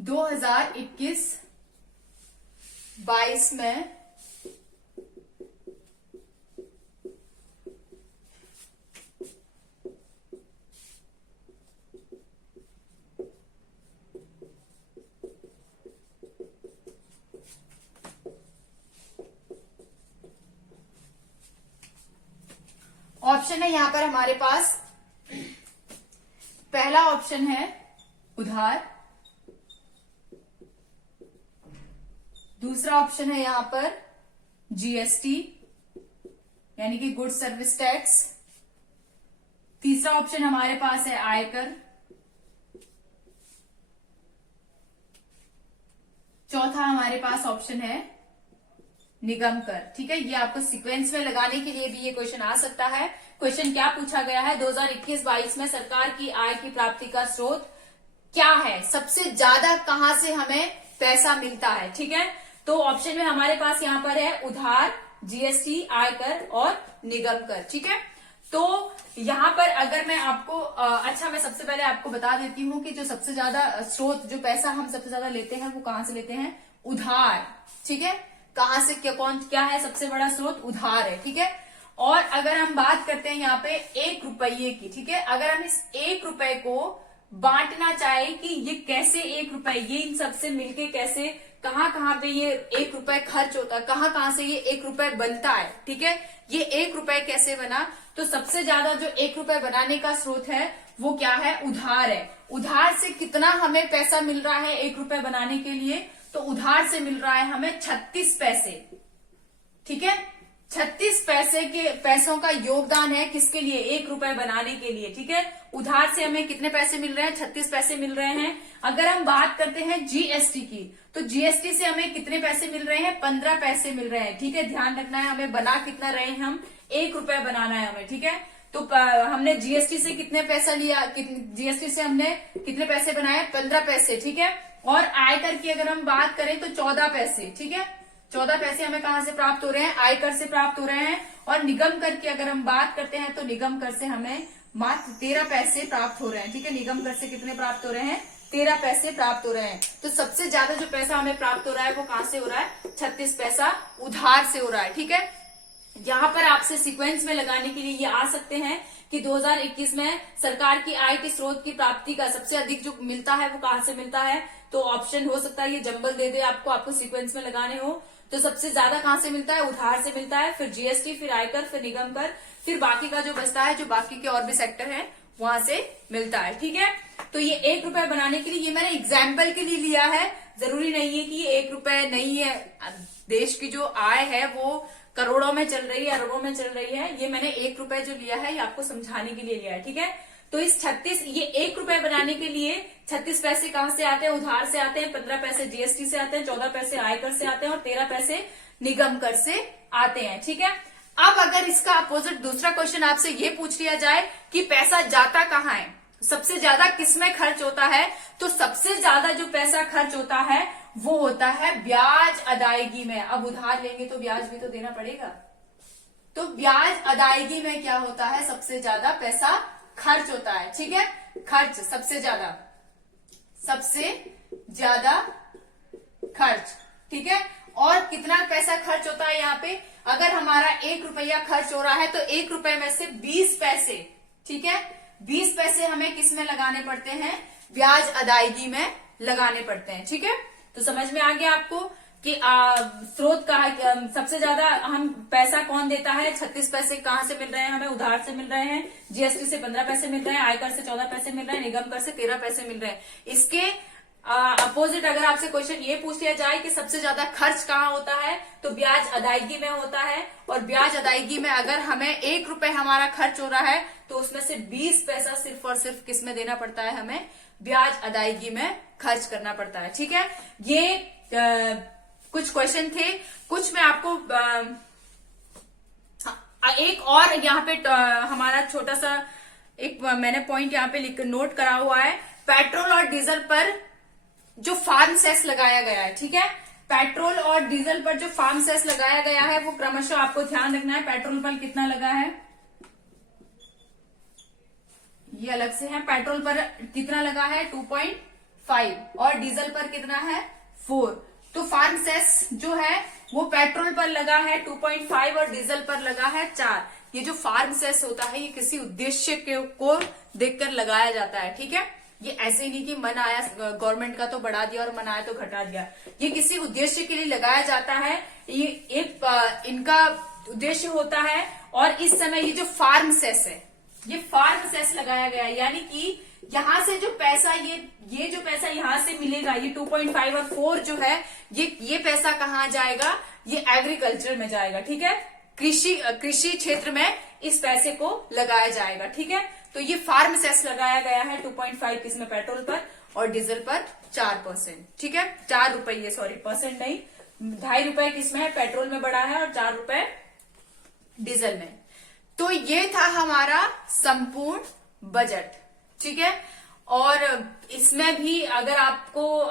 दो 2021-22 में ऑप्शन है यहां पर हमारे पास। पहला ऑप्शन है उधार, दूसरा ऑप्शन है यहां पर जीएसटी यानी कि गुड सर्विस टैक्स, तीसरा ऑप्शन हमारे पास है आयकर, चौथा हमारे पास ऑप्शन है निगम कर, ठीक है। ये आपको सीक्वेंस में लगाने के लिए भी ये क्वेश्चन आ सकता है। क्वेश्चन क्या पूछा गया है? 2021-22 में सरकार की आय की प्राप्ति का स्रोत क्या है? सबसे ज्यादा कहां से हमें पैसा मिलता है, ठीक है। तो ऑप्शन में हमारे पास यहां पर है उधार, जीएसटी, आयकर और निगम कर, ठीक है। तो यहां पर अगर मैं आपको अच्छा मैं सबसे पहले आपको बता देती हूं कि जो सबसे ज्यादा स्रोत, जो पैसा हम सबसे ज्यादा लेते हैं वो कहां से लेते हैं? उधार, ठीक है। कहां से क्या है सबसे बड़ा स्रोत? उधार है, ठीक है। और अगर हम बात करते हैं यहाँ पे 1 रुपये की, ठीक है, अगर हम इस 1 रुपए को बांटना चाहे कि ये कैसे 1 रुपए, ये इन सबसे मिलके कैसे, कहाँ पे ये 1 रुपए खर्च होता है, कहाँ से ये 1 रुपए बनता है, ठीक है, ये 1 रुपए कैसे बना? तो सबसे ज्यादा जो 1 रुपए बनाने का स्रोत है वो क्या है? उधार है। उधार से कितना हमें पैसा मिल रहा है 1 रुपए बनाने के लिए? तो उधार से मिल रहा है हमें 36 पैसे, ठीक है। 36 पैसे के पैसों का योगदान है किसके लिए? 1 रुपए बनाने के लिए, ठीक है। उधार से हमें कितने पैसे मिल रहे हैं? 36 पैसे मिल रहे हैं। अगर हम बात करते हैं जीएसटी की, तो जीएसटी से हमें कितने पैसे मिल रहे हैं? 15 पैसे मिल रहे हैं, ठीक है। ध्यान रखना है, हमें बना कितना रहे हैं हम? 1 रुपए बनाना है हमें, ठीक है। तो हमने जीएसटी से कितने पैसा लिया? जीएसटी से हमने कितने पैसे बनाए? 15 पैसे, ठीक है। और आयकर की अगर हम बात करें तो 14 पैसे, ठीक है। 14 पैसे हमें कहां से प्राप्त हो रहे हैं? आयकर से प्राप्त हो रहे हैं। और निगम कर की अगर हम बात करते हैं तो निगम कर से हमें मात्र 13 पैसे प्राप्त हो रहे हैं, ठीक है। निगम कर से कितने प्राप्त हो रहे हैं? 13 पैसे प्राप्त हो रहे हैं। तो सबसे ज्यादा जो पैसा हमें प्राप्त हो रहा है वो कहां से हो रहा है? 36 पैसा उधार से हो रहा है, ठीक है। यहाँ पर आपसे सीक्वेंस में लगाने के लिए ये आ सकते हैं कि 2021 में सरकार की आय के स्रोत की प्राप्ति का सबसे अधिक जो मिलता है वो कहां से मिलता है? तो ऑप्शन हो सकता है ये जंबल दे दे आपको सीक्वेंस में लगाने हो। तो सबसे ज्यादा कहां से मिलता है? उधार से मिलता है, फिर जीएसटी, फिर आयकर, फिर निगम कर, फिर बाकी का जो बचता है, जो बाकी के और भी सेक्टर है वहां से मिलता है। ठीक है, तो ये 1 रुपए बनाने के लिए, ये मैंने एग्जाम्पल के लिए लिया है, जरूरी नहीं है कि ये 1 रुपए नहीं है। देश की जो आय है वो करोड़ों में चल रही है, अरबों में चल रही है। ये मैंने 1 रुपए जो लिया है ये आपको समझाने के लिए लिया है। ठीक है, तो इस 36, ये 1 रुपए बनाने के लिए 36 पैसे कहां से आते हैं? उधार से आते हैं, 15 पैसे जीएसटी से आते हैं, 14 पैसे आयकर से आते हैं और 13 पैसे निगम कर से आते हैं। ठीक है, अब अगर इसका अपोजिट दूसरा क्वेश्चन आपसे ये पूछ लिया जाए कि पैसा जाता कहाँ है, सबसे ज्यादा किसमें खर्च होता है, तो सबसे ज्यादा जो पैसा खर्च होता है वो होता है ब्याज अदायगी में। अब उधार लेंगे तो ब्याज भी तो देना पड़ेगा, तो ब्याज अदायगी में क्या होता है? सबसे ज्यादा पैसा खर्च होता है। ठीक है, खर्च सबसे ज्यादा खर्च। ठीक है, और कितना पैसा खर्च होता है यहाँ पे? अगर हमारा 1 रुपया खर्च हो रहा है तो 1 रुपए में से 20 पैसे, ठीक है, 20 पैसे हमें किस में लगाने पड़ते हैं? ब्याज अदायगी में लगाने पड़ते हैं। ठीक है, तो समझ में आ गया आपको कि स्रोत का सबसे ज्यादा हम पैसा कौन देता है? 36 पैसे कहां से मिल रहे हैं? हमें उधार से मिल रहे हैं, जीएसटी से 15 पैसे मिल रहे हैं, आयकर से 14 पैसे मिल रहे हैं, निगम कर से 13 पैसे मिल रहे हैं। इसके अपोजिट अगर आपसे क्वेश्चन ये पूछ लिया जाए कि सबसे ज्यादा खर्च कहाँ होता है, तो ब्याज अदायगी में होता है। और ब्याज अदायगी में अगर हमें 1 रुपए हमारा खर्च हो रहा है तो उसमें से 20 पैसा सिर्फ और सिर्फ किस में देना पड़ता है? हमें ब्याज अदायगी में खर्च करना पड़ता है। ठीक है, ये कुछ क्वेश्चन थे, कुछ मैं आपको एक और यहाँ पे हमारा छोटा सा एक मैंने पॉइंट यहाँ पे लिख नोट करा हुआ है। पेट्रोल और डीजल पर जो फार्म सेस लगाया गया है, ठीक है, पेट्रोल और डीजल पर जो फार्म सेस लगाया गया है वो क्रमशः आपको ध्यान रखना है। पेट्रोल पर कितना लगा है ये अलग से है, पेट्रोल पर कितना लगा है 2.5 और डीजल पर कितना है 4। तो फार्म सेस जो है वो पेट्रोल पर लगा है 2.5 और डीजल पर लगा है 4। ये जो फार्म सेस होता है ये किसी उद्देश्य को देखकर लगाया जाता है। ठीक है, ये ऐसे ही नहीं कि मन आया गवर्नमेंट का तो बढ़ा दिया और मन आया तो घटा दिया, ये किसी उद्देश्य के लिए लगाया जाता है। ये एक इनका उद्देश्य होता है। और इस समय ये जो फार्म सेस है ये फार्म सेस लगाया गया है, यानी कि यहां से जो पैसा ये जो पैसा यहां से मिलेगा, ये 2.5 और 4 जो है ये पैसा कहाँ जाएगा? ये एग्रीकल्चर में जाएगा। ठीक है, कृषि क्षेत्र में इस पैसे को लगाया जाएगा। ठीक है, तो ये फार्म सेस लगाया गया है 2.5 इसमें पेट्रोल पर और डीजल पर 4%। ठीक है, 4 रुपये, सॉरी परसेंट नहीं, 2.5 रुपए किसमें है? पेट्रोल में बढ़ा है और 4 रुपए डीजल में। तो ये था हमारा संपूर्ण बजट। ठीक है, और इसमें भी अगर आपको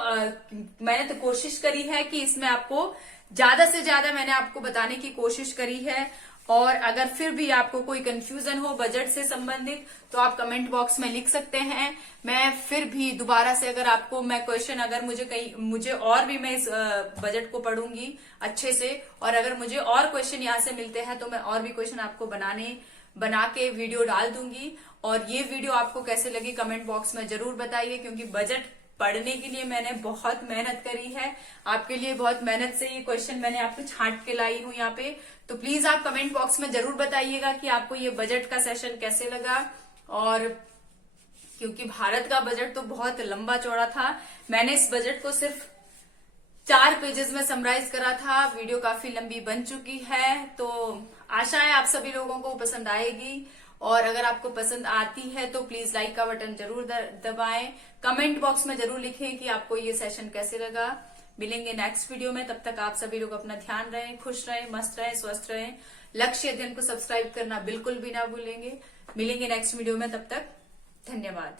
मैंने तो कोशिश करी है कि इसमें आपको ज्यादा से ज्यादा मैंने आपको बताने की कोशिश करी है। और अगर फिर भी आपको कोई कंफ्यूजन हो बजट से संबंधित तो आप कमेंट बॉक्स में लिख सकते हैं। मैं फिर भी दोबारा से अगर आपको मैं क्वेश्चन अगर मुझे और भी मैं इस बजट को पढ़ूंगी अच्छे से, और अगर मुझे और क्वेश्चन यहाँ से मिलते हैं तो मैं और भी क्वेश्चन आपको बना के वीडियो डाल दूंगी। और ये वीडियो आपको कैसे लगी कमेंट बॉक्स में जरूर बताइए, क्योंकि बजट पढ़ने के लिए मैंने बहुत मेहनत करी है, आपके लिए बहुत मेहनत से ये क्वेश्चन मैंने आपको छांट के लाई हूं यहाँ पे। तो प्लीज आप कमेंट बॉक्स में जरूर बताइएगा कि आपको ये बजट का सेशन कैसे लगा। और क्योंकि भारत का बजट तो बहुत लंबा चौड़ा था, मैंने इस बजट को सिर्फ 4 पेजेस में समराइज करा था। वीडियो काफी लंबी बन चुकी है, तो आशा है आप सभी लोगों को पसंद आएगी। और अगर आपको पसंद आती है तो प्लीज लाइक का बटन जरूर दबाएं, कमेंट बॉक्स में जरूर लिखें कि आपको ये सेशन कैसे लगा। मिलेंगे नेक्स्ट वीडियो में, तब तक आप सभी लोग अपना ध्यान रहें, खुश रहें, मस्त रहें, स्वस्थ रहें। लक्ष्य अध्ययन को सब्सक्राइब करना बिल्कुल भी ना भूलेंगे। मिलेंगे नेक्स्ट वीडियो में, तब तक धन्यवाद।